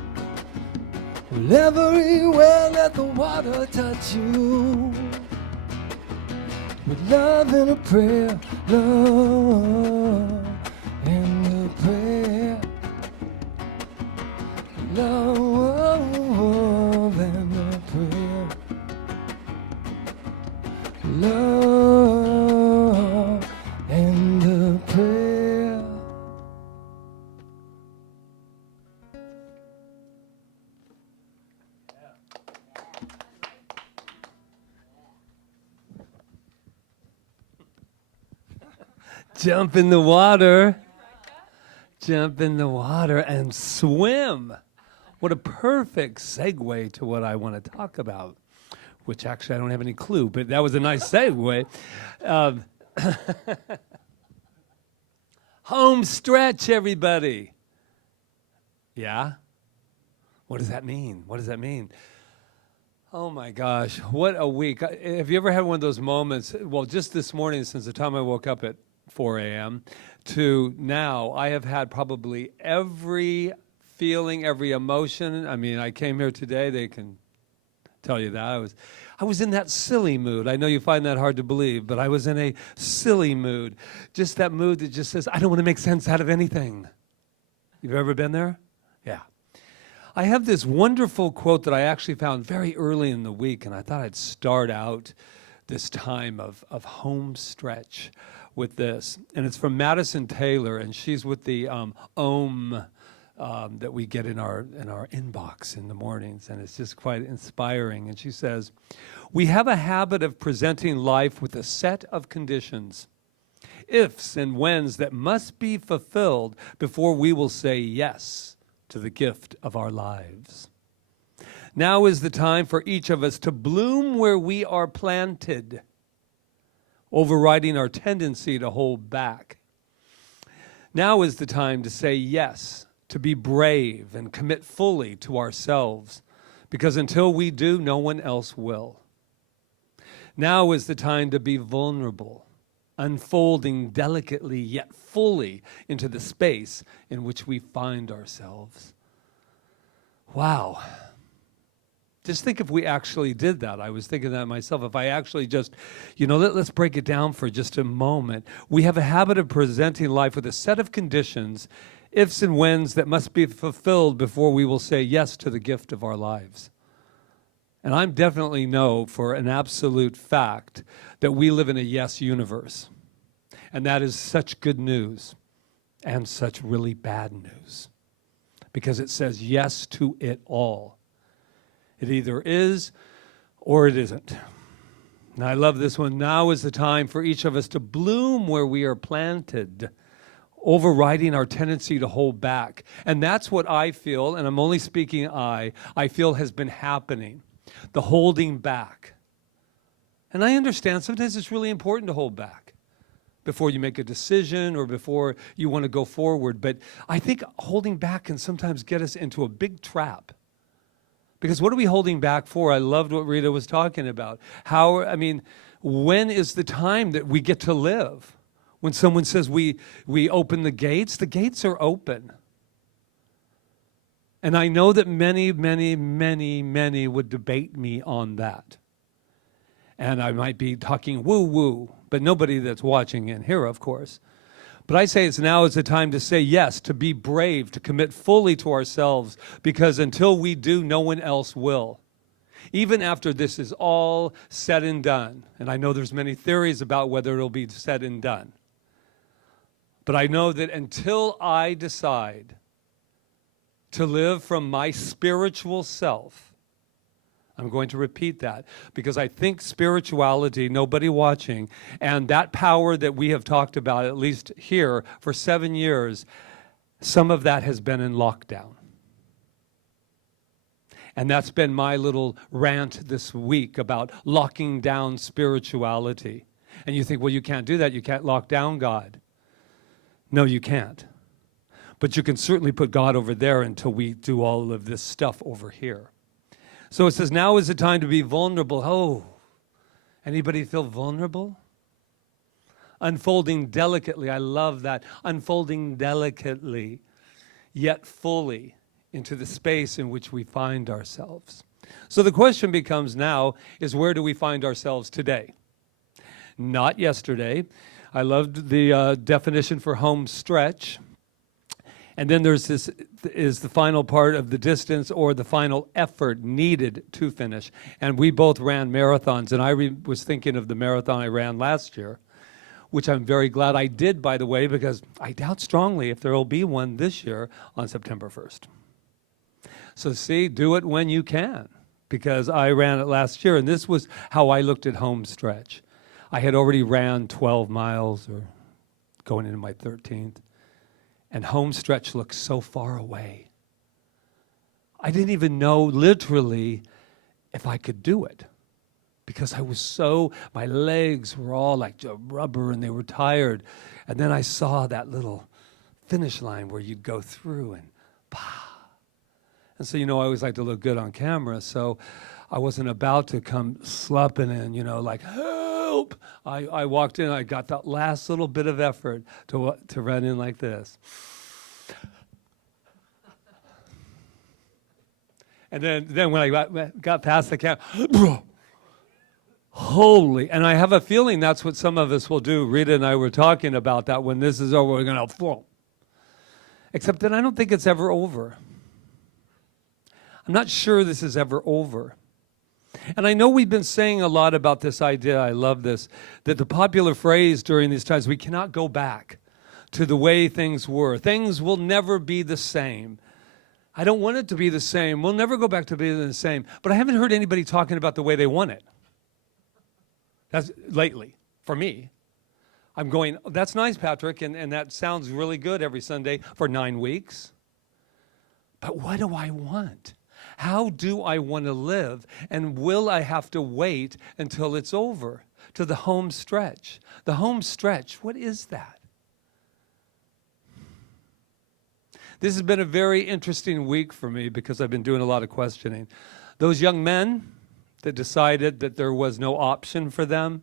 Well, everywhere, let the water touch you. With love and a prayer, love and a prayer, love and a prayer, love and a prayer. Jump in the water. Jump in the water and swim. What a perfect segue to what I want to talk about, which actually I don't have any clue, but that was a nice segue. Home stretch, everybody. Yeah? What does that mean? What does that mean? Oh my gosh, what a week. Have you ever had one of those moments, well, just this morning, since the time I woke up at 4 a.m. to now, I have had probably every feeling, every emotion. I mean, I came here today, they can tell you that. I was in that silly mood. I know you find that hard to believe, but I was in a silly mood. Just that mood that just says, I don't want to make sense out of anything. You've ever been there? Yeah. I have this wonderful quote that I actually found very early in the week, and I thought I'd start out this time of home stretch with this. And it's from Madison Taylor, and she's with the Om that we get in our inbox in the mornings, and it's just quite inspiring. And she says, we have a habit of presenting life with a set of conditions, ifs and whens that must be fulfilled before we will say yes to the gift of our lives. Now is the time for each of us to bloom where we are planted, overriding our tendency to hold back. Now is the time to say yes, to be brave and commit fully to ourselves, because until we do, no one else will. Now is the time to be vulnerable, unfolding delicately yet fully into the space in which we find ourselves. Wow. Just think if we actually did that. I was thinking that myself. If I actually just, let's break it down for just a moment. We have a habit of presenting life with a set of conditions, ifs and whens that must be fulfilled before we will say yes to the gift of our lives. And I definitely know for an absolute fact that we live in a yes universe. And that is such good news and such really bad news, because it says yes to it all. It either is or it isn't. And I love this one. Now is the time for each of us to bloom where we are planted, overriding our tendency to hold back. And that's what I feel, and I'm only speaking I feel has been happening, the holding back. And I understand sometimes it's really important to hold back before you make a decision or before you want to go forward. But I think holding back can sometimes get us into a big trap. Because what are we holding back for? I loved what Rita was talking about. When is the time that we get to live? When someone says we open the gates are open. And I know that many, many, many, many would debate me on that. And I might be talking woo-woo, but nobody that's watching in here, of course. But I say now is the time to say yes, to be brave, to commit fully to ourselves, because until we do, no one else will. even after this is all said and done, and I know there's many theories about whether it'll be said and done, but I know that until I decide to live from my spiritual self, I'm going to repeat that, because I think spirituality, nobody watching, and that power that we have talked about, at least here, for 7 years, some of that has been in lockdown. And that's been my little rant this week about locking down spirituality. And you think, well, you can't do that. You can't lock down God. No, you can't. But you can certainly put God over there until we do all of this stuff over here. So it says, now is the time to be vulnerable. Oh, anybody feel vulnerable? Unfolding delicately. I love that. Unfolding delicately, yet fully into the space in which we find ourselves. So the question becomes now is, where do we find ourselves today? Not yesterday. I loved the definition for home stretch. And then there's this, is the final part of the distance or the final effort needed to finish. And we both ran marathons, and I was thinking of the marathon I ran last year, which I'm very glad I did, by the way, because I doubt strongly if there will be one this year on September 1st. So see, do it when you can, because I ran it last year, and this was how I looked at home stretch. I had already ran 12 miles, or going into my 13th. And home stretch looked so far away. I didn't even know literally if I could do it, because I was so, my legs were all like rubber and they were tired. And then I saw that little finish line where you'd go through and bah. And so, I always like to look good on camera, so I wasn't about to come slumping in, like, help. I walked in, I got that last little bit of effort to run in like this. And then when I got past the camera, holy, and I have a feeling that's what some of us will do. Rita and I were talking about that. When this is over, we're going to fall. Except that I don't think it's ever over. I'm not sure this is ever over. And I know we've been saying a lot about this idea, I love this, that the popular phrase during these times, we cannot go back to the way things were. Things will never be the same. I don't want it to be the same. We'll never go back to being the same. But I haven't heard anybody talking about the way they want it. That's lately, for me. I'm going, that's nice, Patrick, and that sounds really good every Sunday for 9 weeks. But what do I want? How do I want to live? And will I have to wait until it's over? To the home stretch. The home stretch, what is that? This has been a very interesting week for me because I've been doing a lot of questioning. Those young men that decided that there was no option for them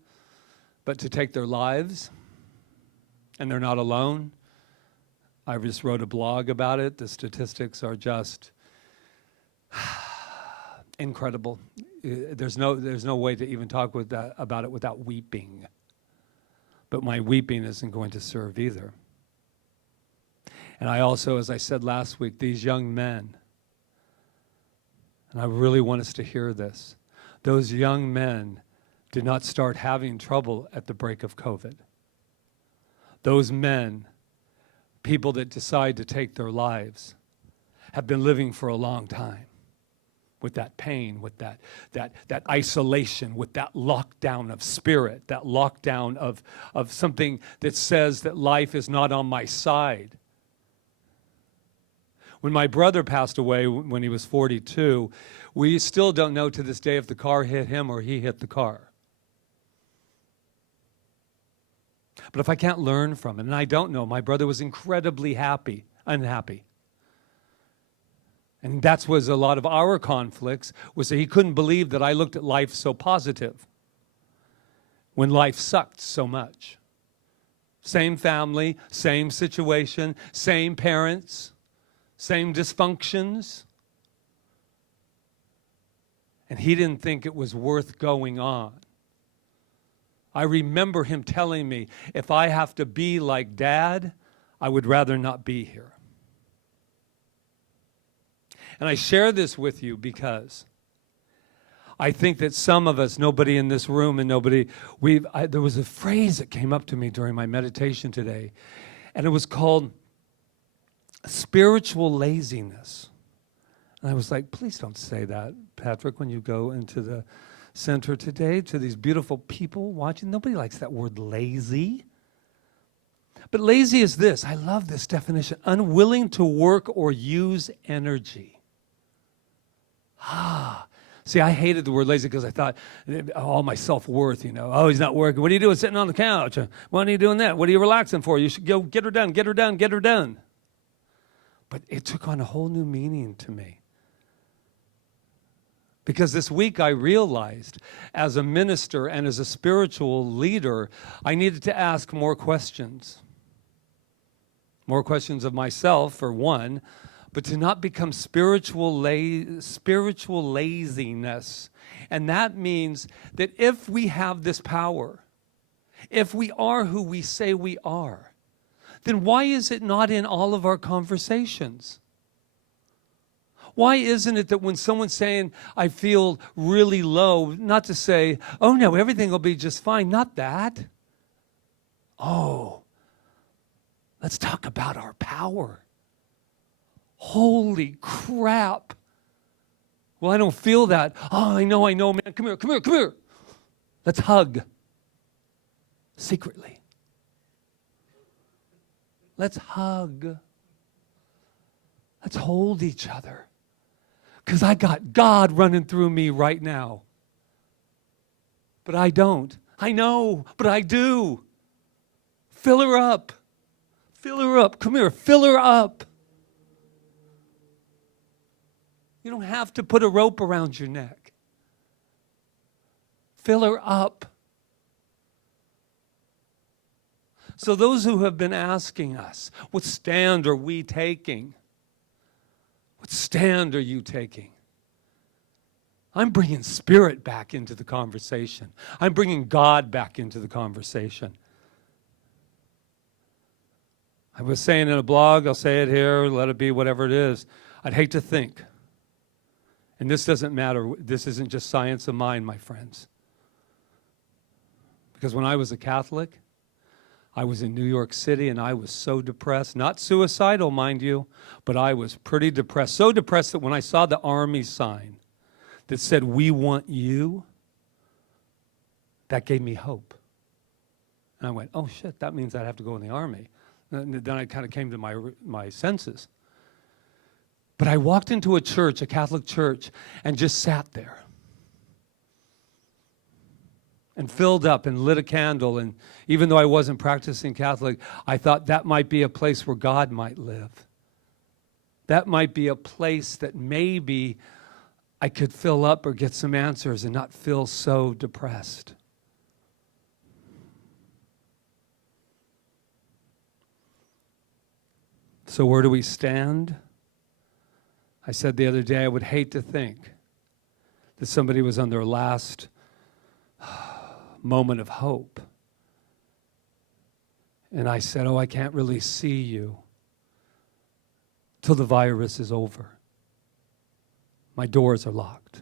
but to take their lives, and they're not alone. I just wrote a blog about it. The statistics are just incredible. There's no way to even talk about it without weeping. But my weeping isn't going to serve either. And I also, as I said last week, these young men, and I really want us to hear this, those young men did not start having trouble at the break of COVID. Those men, people that decide to take their lives, have been living for a long time with that pain, with that isolation, with that lockdown of spirit, that lockdown of something that says that life is not on my side. When my brother passed away when he was 42, we still don't know to this day if the car hit him or he hit the car. But if I can't learn from it, and I don't know, my brother was incredibly unhappy. And that was a lot of our conflicts, was that he couldn't believe that I looked at life so positive when life sucked so much. Same family, same situation, same parents, same dysfunctions. And he didn't think it was worth going on. I remember him telling me, if I have to be like Dad, I would rather not be here. And I share this with you because I think that some of us, nobody in this room and there was a phrase that came up to me during my meditation today, and it was called spiritual laziness. And I was like, please don't say that, Patrick, when you go into the center today to these beautiful people watching. Nobody likes that word lazy. But lazy is this. I love this definition. Unwilling to work or use energy. See, I hated the word lazy because I thought all my self-worth, oh, he's not working. What are you doing sitting on the couch? Why are you doing that? What are you relaxing for? You should go get her done, get her done, get her done. But it took on a whole new meaning to me. Because this week I realized as a minister and as a spiritual leader, I needed to ask more questions. More questions of myself, for one, but to not become spiritual laziness. And that means that if we have this power, if we are who we say we are, then why is it not in all of our conversations? Why isn't it that when someone's saying, I feel really low, not to say, oh no, everything will be just fine, not that. Oh, let's talk about our power. Holy crap. Well, I don't feel that. Oh, I know, man. Come here. Let's hug. Secretly. Let's hug. Let's hold each other. Because I got God running through me right now. But I don't. I know, but I do. Fill her up. Fill her up. Come here. Fill her up. You don't have to put a rope around your neck. Fill her up. So those who have been asking us, what stand are we taking? What stand are you taking? I'm bringing spirit back into the conversation. I'm bringing God back into the conversation. I was saying in a blog, I'll say it here, let it be whatever it is. I'd hate to think, and this doesn't matter, this isn't just science of mind, my friends. Because when I was a Catholic, I was in New York City and I was so depressed, not suicidal, mind you, but I was pretty depressed. So depressed that when I saw the Army sign that said, "We want you," that gave me hope. And I went, oh shit, that means I'd have to go in the Army. And then I kind of came to my senses. But I walked into a church, a Catholic church, and just sat there. And filled up and lit a candle. And even though I wasn't practicing Catholic, I thought that might be a place where God might live. That might be a place that maybe I could fill up or get some answers and not feel so depressed. So where do we stand? I said the other day, I would hate to think that somebody was on their last moment of hope. And I said, oh, I can't really see you till the virus is over. My doors are locked.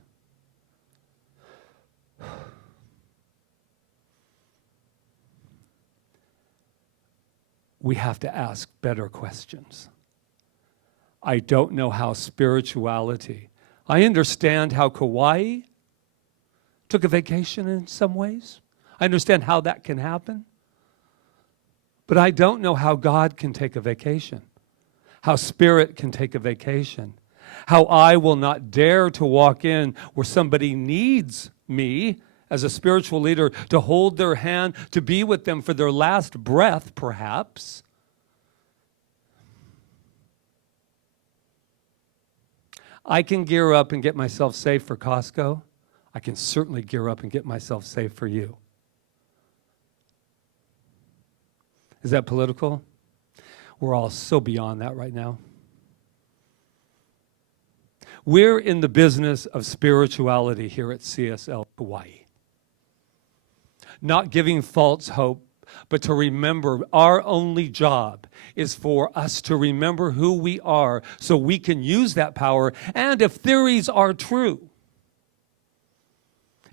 We have to ask better questions. I don't know how spirituality, I understand how Kauai took a vacation in some ways. I understand how that can happen. But I don't know how God can take a vacation, how Spirit can take a vacation, how I will not dare to walk in where somebody needs me as a spiritual leader to hold their hand, to be with them for their last breath, perhaps. I can gear up and get myself safe for Costco. I can certainly gear up and get myself safe for you. Is that political? We're all so beyond that right now. We're in the business of spirituality here at CSL Kauai. Not giving false hope, but to remember our only job is for us to remember who we are so we can use that power. And if theories are true,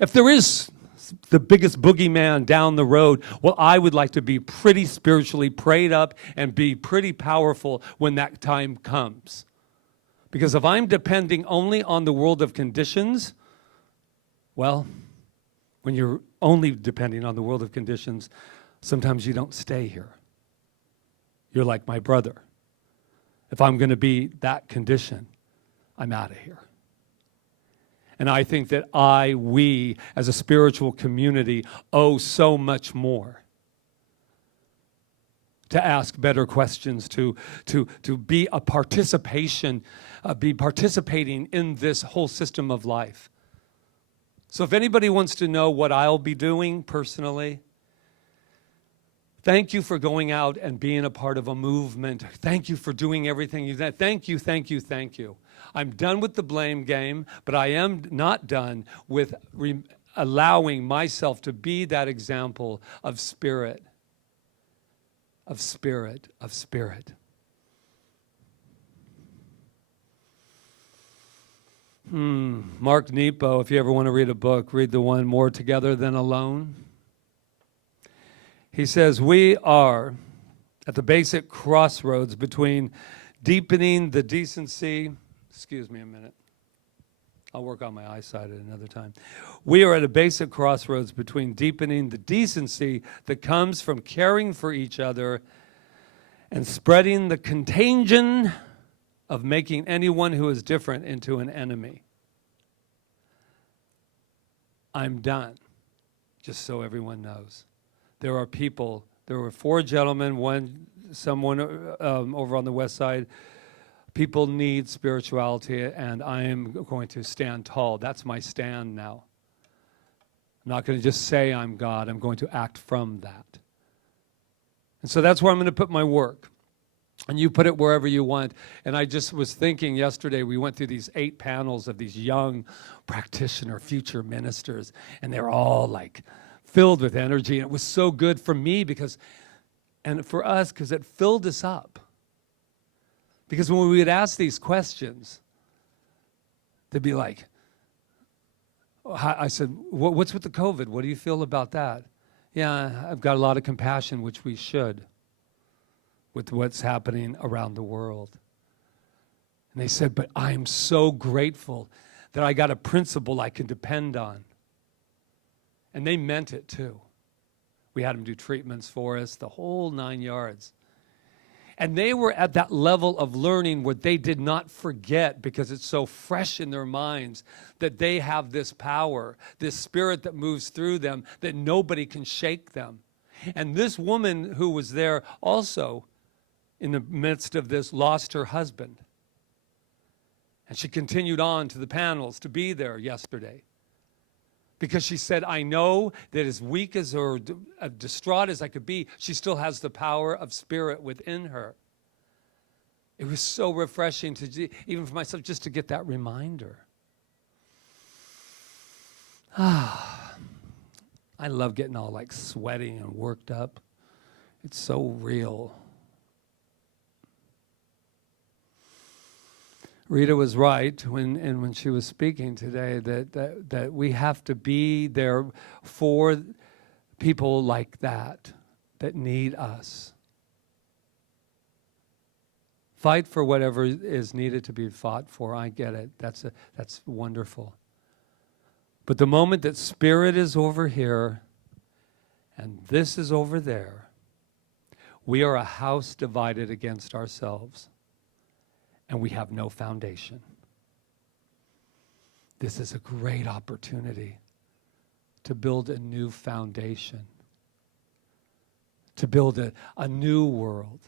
If there is the biggest boogeyman down the road, well, I would like to be pretty spiritually prayed up and be pretty powerful when that time comes. Because if I'm depending only on the world of conditions, well, when you're only depending on the world of conditions, sometimes you don't stay here. You're like my brother. If I'm going to be that condition, I'm out of here. And I think that we, as a spiritual community, owe so much more. To ask better questions, to be a participation, be participating in this whole system of life. So if anybody wants to know what I'll be doing personally, thank you for going out and being a part of a movement. Thank you for doing everything you did. Thank you, thank you, thank you. I'm done with the blame game, but I am not done with allowing myself to be that example of spirit, of spirit, of spirit. Mark Nepo, if you ever want to read a book, read the one More Together Than Alone. He says, we are at the basic crossroads between deepening the decency. Excuse me a minute. I'll work on my eyesight at another time. We are at a basic crossroads between deepening the decency that comes from caring for each other and spreading the contagion of making anyone who is different into an enemy. I'm done, just so everyone knows. There are people, there were 4 gentlemen, someone over on the west side. People need spirituality, and I am going to stand tall. That's my stand now. I'm not going to just say I'm God. I'm going to act from that. And so that's where I'm going to put my work. And you put it wherever you want. And I just was thinking yesterday, we went through these 8 panels of these young practitioner, future ministers, and they're all like filled with energy. And it was so good for me and for us, because it filled us up. Because when we would ask these questions, they'd be like, I said, what's with the COVID? What do you feel about that? Yeah, I've got a lot of compassion, which we should, with what's happening around the world. And they said, but I'm so grateful that I got a principle I can depend on. And they meant it too. We had them do treatments for us, the whole 9 yards. And they were at that level of learning where they did not forget, because it's so fresh in their minds, that they have this power, this spirit that moves through them, that nobody can shake them. And this woman who was there also, in the midst of this, lost her husband. And she continued on to the panels to be there yesterday. Because she said, I know that as weak as or distraught as I could be, she still has the power of spirit within her. It was so refreshing even for myself, just to get that reminder. I love getting all like sweaty and worked up. It's so real. Rita was right when she was speaking today that we have to be there for people like that need us. Fight for whatever is needed to be fought for. I get it. That's wonderful. But the moment that spirit is over here and this is over there, we are a house divided against ourselves. And we have no foundation. This is a great opportunity to build a new foundation, to build a new world.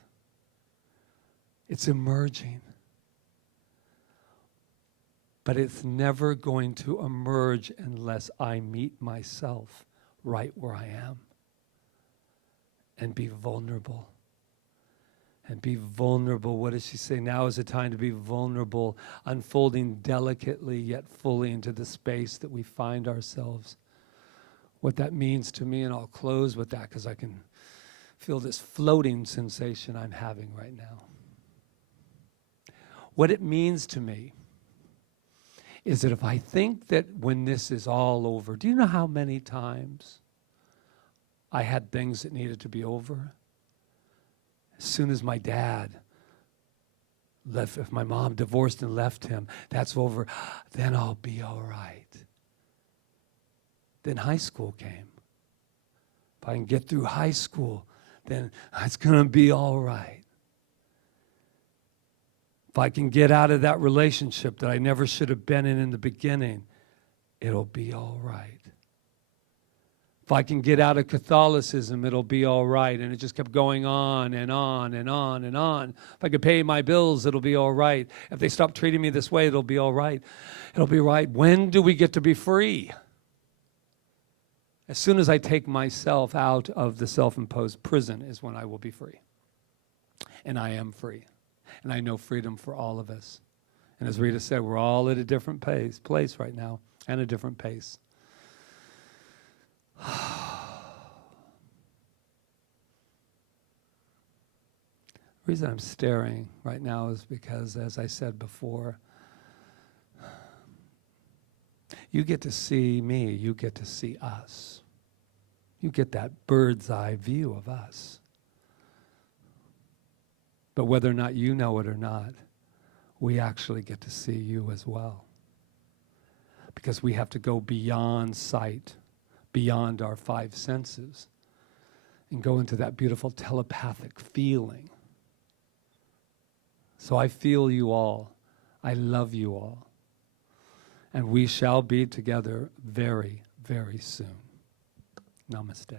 It's emerging. But it's never going to emerge unless I meet myself right where I am and be vulnerable. And be vulnerable. What does she say? Now is the time to be vulnerable, unfolding delicately yet fully into the space that we find ourselves. What that means to me, and I'll close with that because I can feel this floating sensation I'm having right now. What it means to me is that if I think that when this is all over, do you know how many times I had things that needed to be over? As soon as my dad left, if my mom divorced and left him, that's over, then I'll be all right. Then high school came. If I can get through high school, then it's going to be all right. If I can get out of that relationship that I never should have been in the beginning, it'll be all right. If I can get out of Catholicism, it'll be all right. And it just kept going on and on and on and on. If I could pay my bills, it'll be all right. If they stop treating me this way, it'll be all right. It'll be right. When do we get to be free? As soon as I take myself out of the self-imposed prison is when I will be free. And I am free. And I know freedom for all of us. And as Rita said, we're all at a different place right now, and a different pace. The reason I'm staring right now is because, as I said before, you get to see me, you get to see us. You get that bird's eye view of us. But whether or not you know it or not, we actually get to see you as well. Because we have to go beyond sight, beyond our five senses, and go into that beautiful telepathic feeling. So I feel you all. I love you all. And we shall be together very, very soon. Namaste.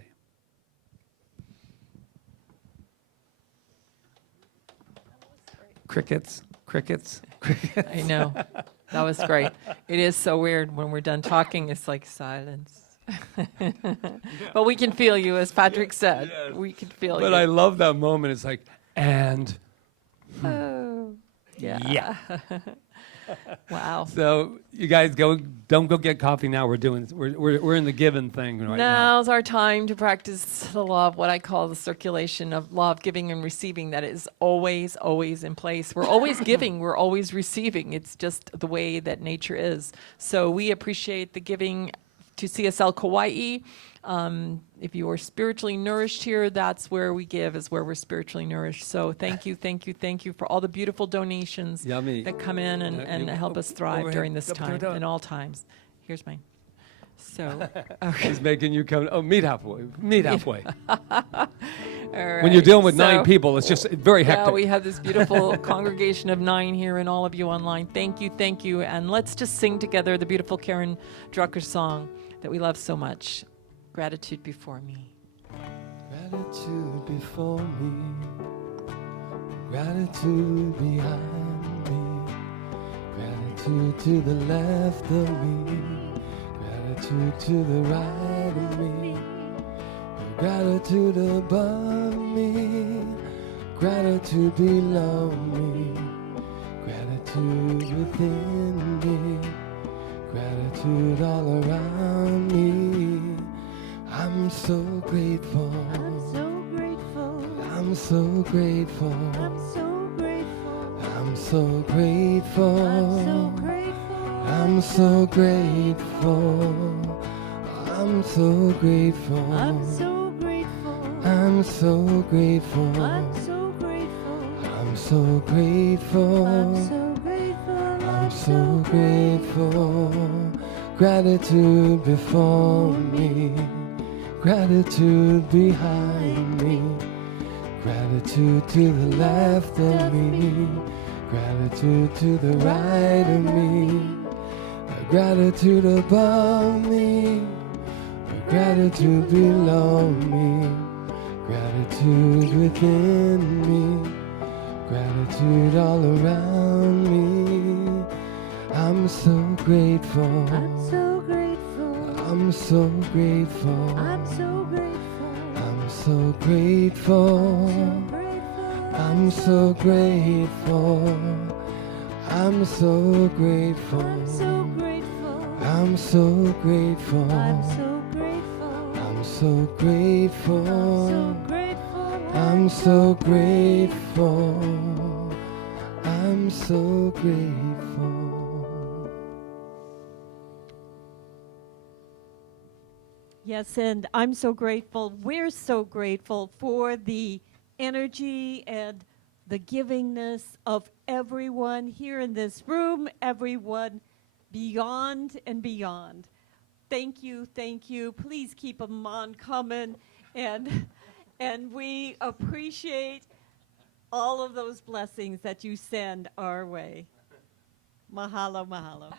Crickets, crickets, crickets. I know. That was great. It is so weird when we're done talking, it's like silence. But we can feel you, as Patrick said. Yes. We can feel But you. I love that moment. It's like, and Oh, yeah. yeah. Wow. So you guys don't go get coffee now. We're in the giving thing right now. Now's our time to practice the law of what I call the circulation of law of giving and receiving that is always, always in place. We're always giving, we're always receiving. It's just the way that nature is. So we appreciate the giving to CSL Kauai. If you are spiritually nourished here, that's where we give, is where we're spiritually nourished. So thank you, thank you, thank you for all the beautiful donations Yummy. that come in and help us thrive Overhead. during this Up, time, down. in all times. Here's mine. So, He's making you come. Oh, meet halfway. Meet halfway. all right. When you're dealing with 9 So- people, it's just very hectic. Yeah, we have this beautiful congregation of 9 here and all of you online. Thank you. And let's just sing together the beautiful Karen Drucker song that we love so much. Gratitude before me. Gratitude before me, gratitude behind me, gratitude to the left of me, gratitude to the right of me, gratitude above me, gratitude below me, gratitude within me, gratitude all around me. I'm so grateful. I'm so grateful. I'm so grateful. I'm so grateful. I'm so grateful. I'm so grateful. I'm so grateful. I'm so grateful. I'm so grateful. I'm so grateful. I'm so grateful. I'm so grateful. I'm so grateful. I'm so grateful. Gratitude before me, gratitude behind me, gratitude to the left of me, gratitude to the right of me, gratitude above me, gratitude below me, gratitude within me, gratitude all around me. I'm so grateful. I'm so grateful. I'm so grateful. I'm so grateful. I'm so grateful. I'm so grateful. I'm so grateful. I'm so grateful. I'm so grateful. I'm so grateful. I'm so grateful. I'm so grateful. I'm so grateful. I'm so grateful. Yes, and I'm so grateful. We're so grateful for the energy and the givingness of everyone here in this room, everyone beyond and beyond. Thank you, thank you. Please keep them on coming, and we appreciate all of those blessings that you send our way. Mahalo, mahalo.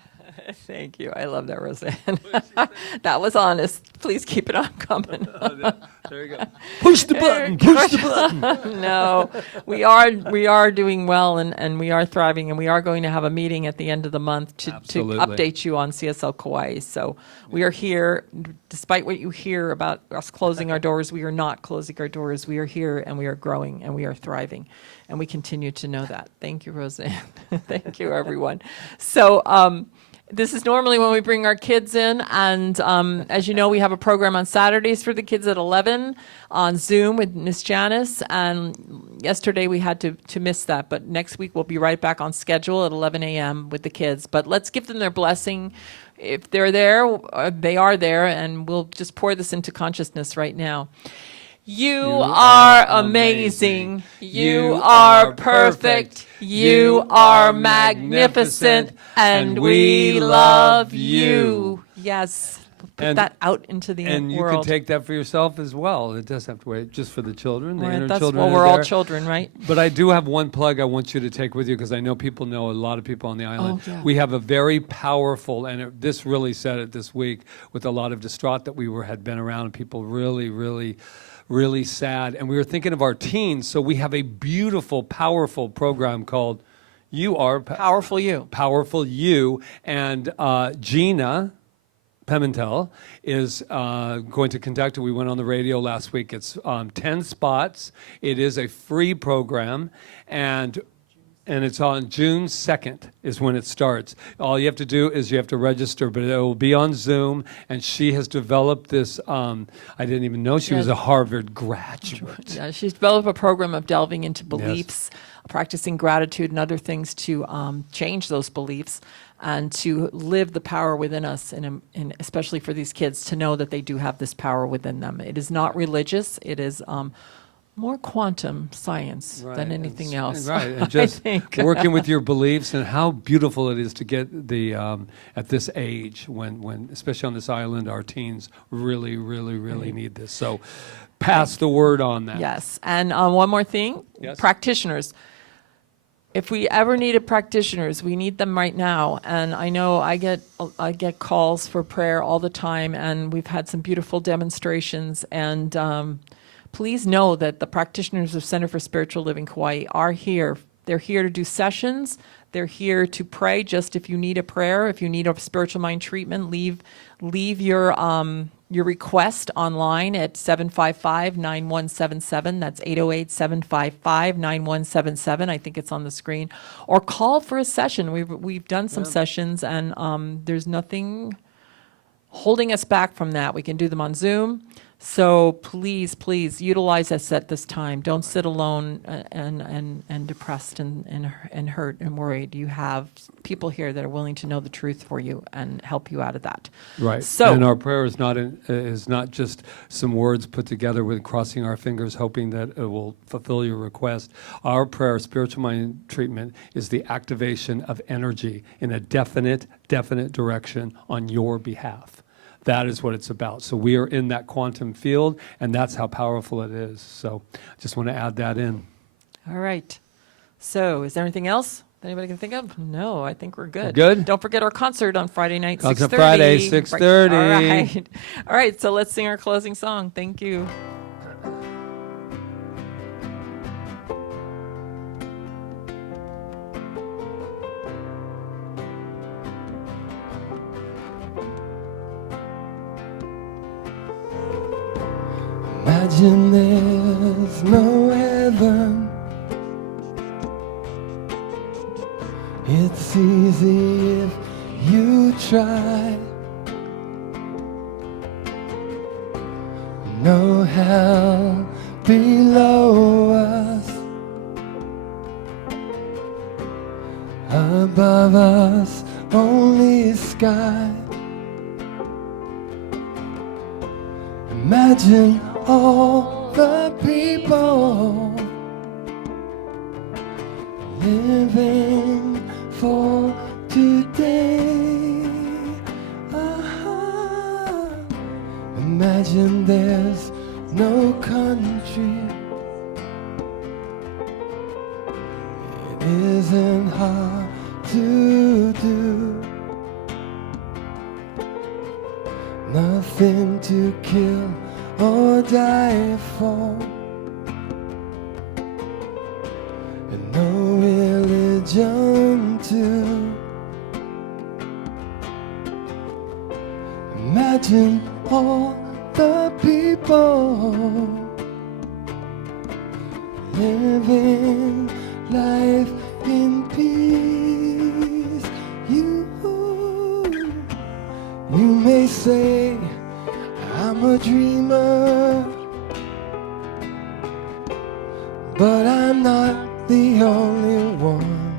Thank you. I love that, Roseanne. That was honest. Please keep it on coming. There you go. Push the button. Push the button. No, we are doing well, and we are thriving, and we are going to have a meeting at the end of the month to Absolutely. update you on CSL Kauai. So we are here, despite what you hear about us closing our doors, we are not closing our doors. We are here, and we are growing, and we are thriving, and we continue to know that. Thank you, Roseanne. Thank you, everyone. So this is normally when we bring our kids in, and as you know, we have a program on Saturdays for the kids at 11 on Zoom with Miss Janice, and yesterday we had to miss that, but next week we'll be right back on schedule at 11 a.m. with the kids. But let's give them their blessing. If they're there, they are there, and we'll just pour this into consciousness right now. You are amazing. You are perfect. You are magnificent. And we love you. Yes. Put that out into the world. And you can take that for yourself as well. It doesn't have to wait just for the children. The inner children we're are all there. children, right? But I do have one plug I want you to take with you, because I know people know, a lot of people on the island. Oh, yeah. We have a very powerful, and this really said it this week, with a lot of distraught that had been around, and people really sad. And we were thinking of our teens, so we have a beautiful, powerful program called You Are Powerful You. Powerful You. And Gina Pimentel is going to conduct it. We went on the radio last week. It's 10 spots. It is a free program, and it's on June 2nd is when it starts. All you have to do is you have to register, but it will be on Zoom, and she has developed this, I didn't even know she was a Harvard graduate. Yeah, she's developed a program of delving into beliefs, practicing gratitude and other things to change those beliefs and to live the power within us, and especially for these kids to know that they do have this power within them. It is not religious. It is more quantum science than anything else. Right, and just working with your beliefs, and how beautiful it is to get the at this age, when especially on this island, our teens really need this. So pass the word on that. Yes, and one more thing, practitioners. If we ever needed practitioners, we need them right now. And I know I get calls for prayer all the time, and we've had some beautiful demonstrations. And please know that the practitioners of Center for Spiritual Living Kauai are here. They're here to do sessions. They're here to pray. Just if you need a prayer, if you need a spiritual mind treatment, leave your request online at 755-9177. That's 808-755-9177. I think it's on the screen. Or call for a session. We've done some sessions, and there's nothing holding us back from that. We can do them on Zoom. So please utilize us at this time. Don't sit alone and depressed and hurt and worried. You have people here that are willing to know the truth for you and help you out of that. Right. So, and our prayer is not just some words put together with crossing our fingers, hoping that it will fulfill your request. Our prayer, spiritual mind treatment, is the activation of energy in a definite direction on your behalf. That is what it's about. So we are in that quantum field, and that's how powerful it is. So just want to add that in. all right. So is there anything else that anybody can think of? No, I think we're good. We're good? Don't forget our concert on Friday night, 6:30. Concert Friday, 6:30. All right. All right, so let's sing our closing song. Thank you. Imagine there's no heaven. It's easy if you try. No hell below us. Above us, only sky. Imagine all the people living for today. Imagine there's no country. It isn't hard to do. Nothing to kill or die for, and no religion too. Imagine all the people living life in peace. You may say I'm a dreamer, but I'm not the only one.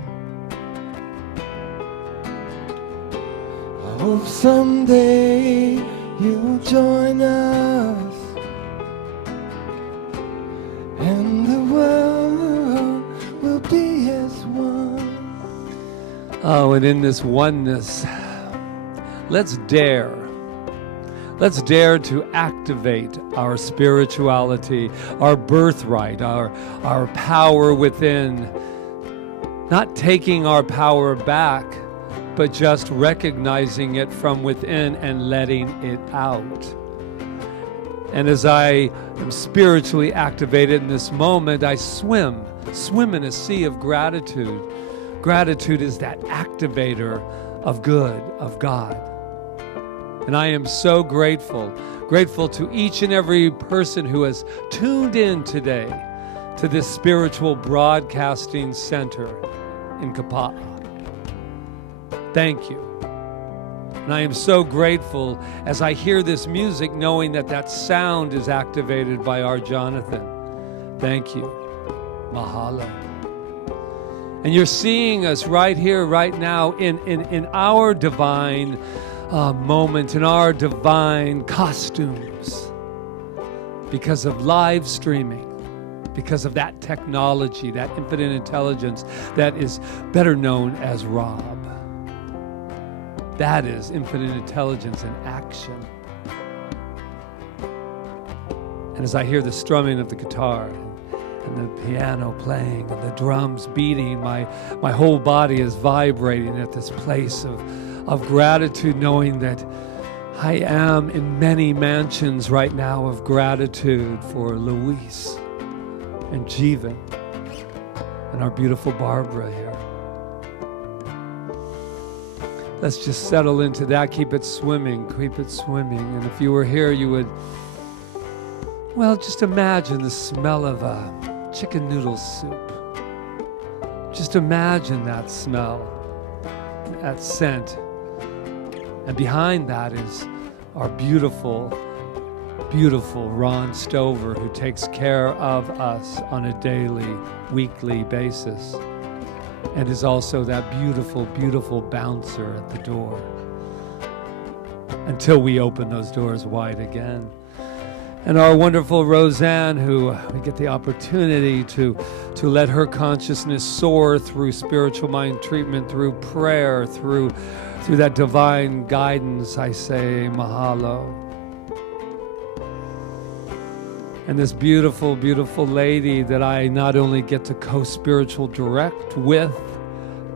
I hope someday you'll join us, and the world will be as one. Oh, and in this oneness, let's dare to activate our spirituality, our birthright, our power within, not taking our power back, but just recognizing it from within and letting it out. And as I am spiritually activated in this moment, I swim in a sea of gratitude. Gratitude is that activator of good, of God. And I am so grateful to each and every person who has tuned in today to this spiritual broadcasting center in Kaua'i. Thank you. And I am so grateful as I hear this music, knowing that that sound is activated by our Jonathan. Thank you. Mahalo. And you're seeing us right here, right now, in our divine moment, in our divine costumes, because of live streaming, because of that technology, that infinite intelligence that is better known as Rob. That is infinite intelligence in action. And as I hear the strumming of the guitar and the piano playing and the drums beating, my whole body is vibrating at this place of gratitude, knowing that I am in many mansions right now of gratitude for Luis and Jeevan and our beautiful Barbara here. Let's just settle into that. Keep it swimming. And if you were here, you would, well, just imagine the smell of a chicken noodle soup. Just imagine that smell, that scent. And behind that is our beautiful, beautiful Ron Stover, who takes care of us on a daily, weekly basis, and is also that beautiful, beautiful bouncer at the door until we open those doors wide again. And our wonderful Roseanne, who we get the opportunity to let her consciousness soar through spiritual mind treatment, through prayer, through that divine guidance. I say mahalo. And this beautiful, beautiful lady that I not only get to co-spiritual direct with,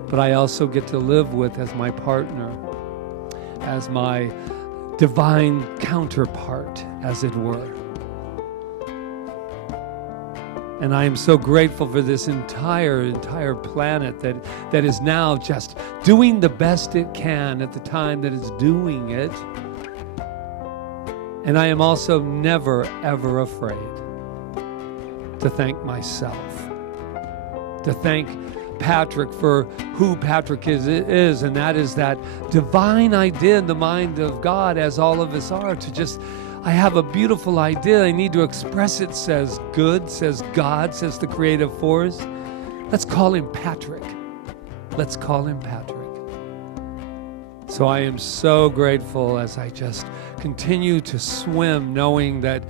but I also get to live with as my partner, as my divine counterpart, as it were. And I am so grateful for this entire planet that is now just doing the best it can at the time that it's doing it. And I am also never, ever afraid to thank myself, to thank Patrick for who Patrick is, and that is that divine idea in the mind of God, as all of us are, to just, I have a beautiful idea, I need to express it, says good, says God, says the creative force. Let's call him Patrick. Let's call him Patrick. So I am so grateful as I just continue to swim, knowing that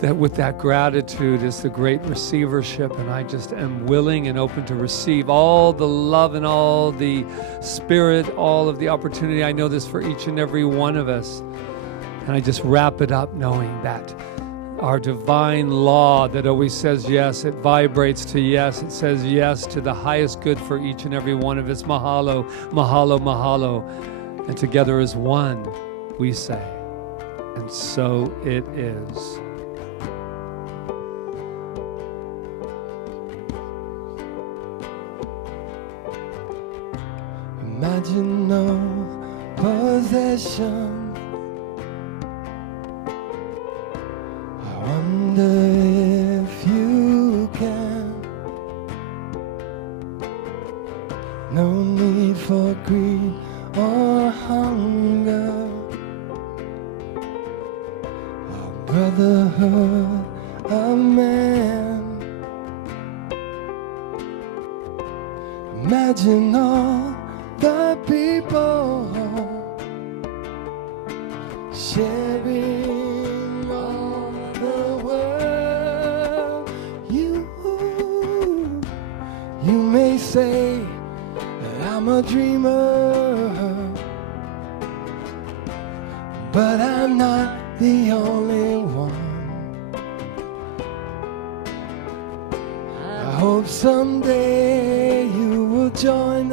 with that gratitude is the great receivership, and I just am willing and open to receive all the love and all the spirit, all of the opportunity. I know this for each and every one of us. And I just wrap it up knowing that our divine law that always says yes, it vibrates to yes. It says yes to the highest good for each and every one of us. Mahalo, mahalo, mahalo. And together as one, we say, and so it is. Imagine no possession. I wonder if you can. No need for greed or hunger, or brotherhood of man. Imagine all the people sharing all the world. You may say that I'm a dreamer, but I'm not the only one. I hope someday you will join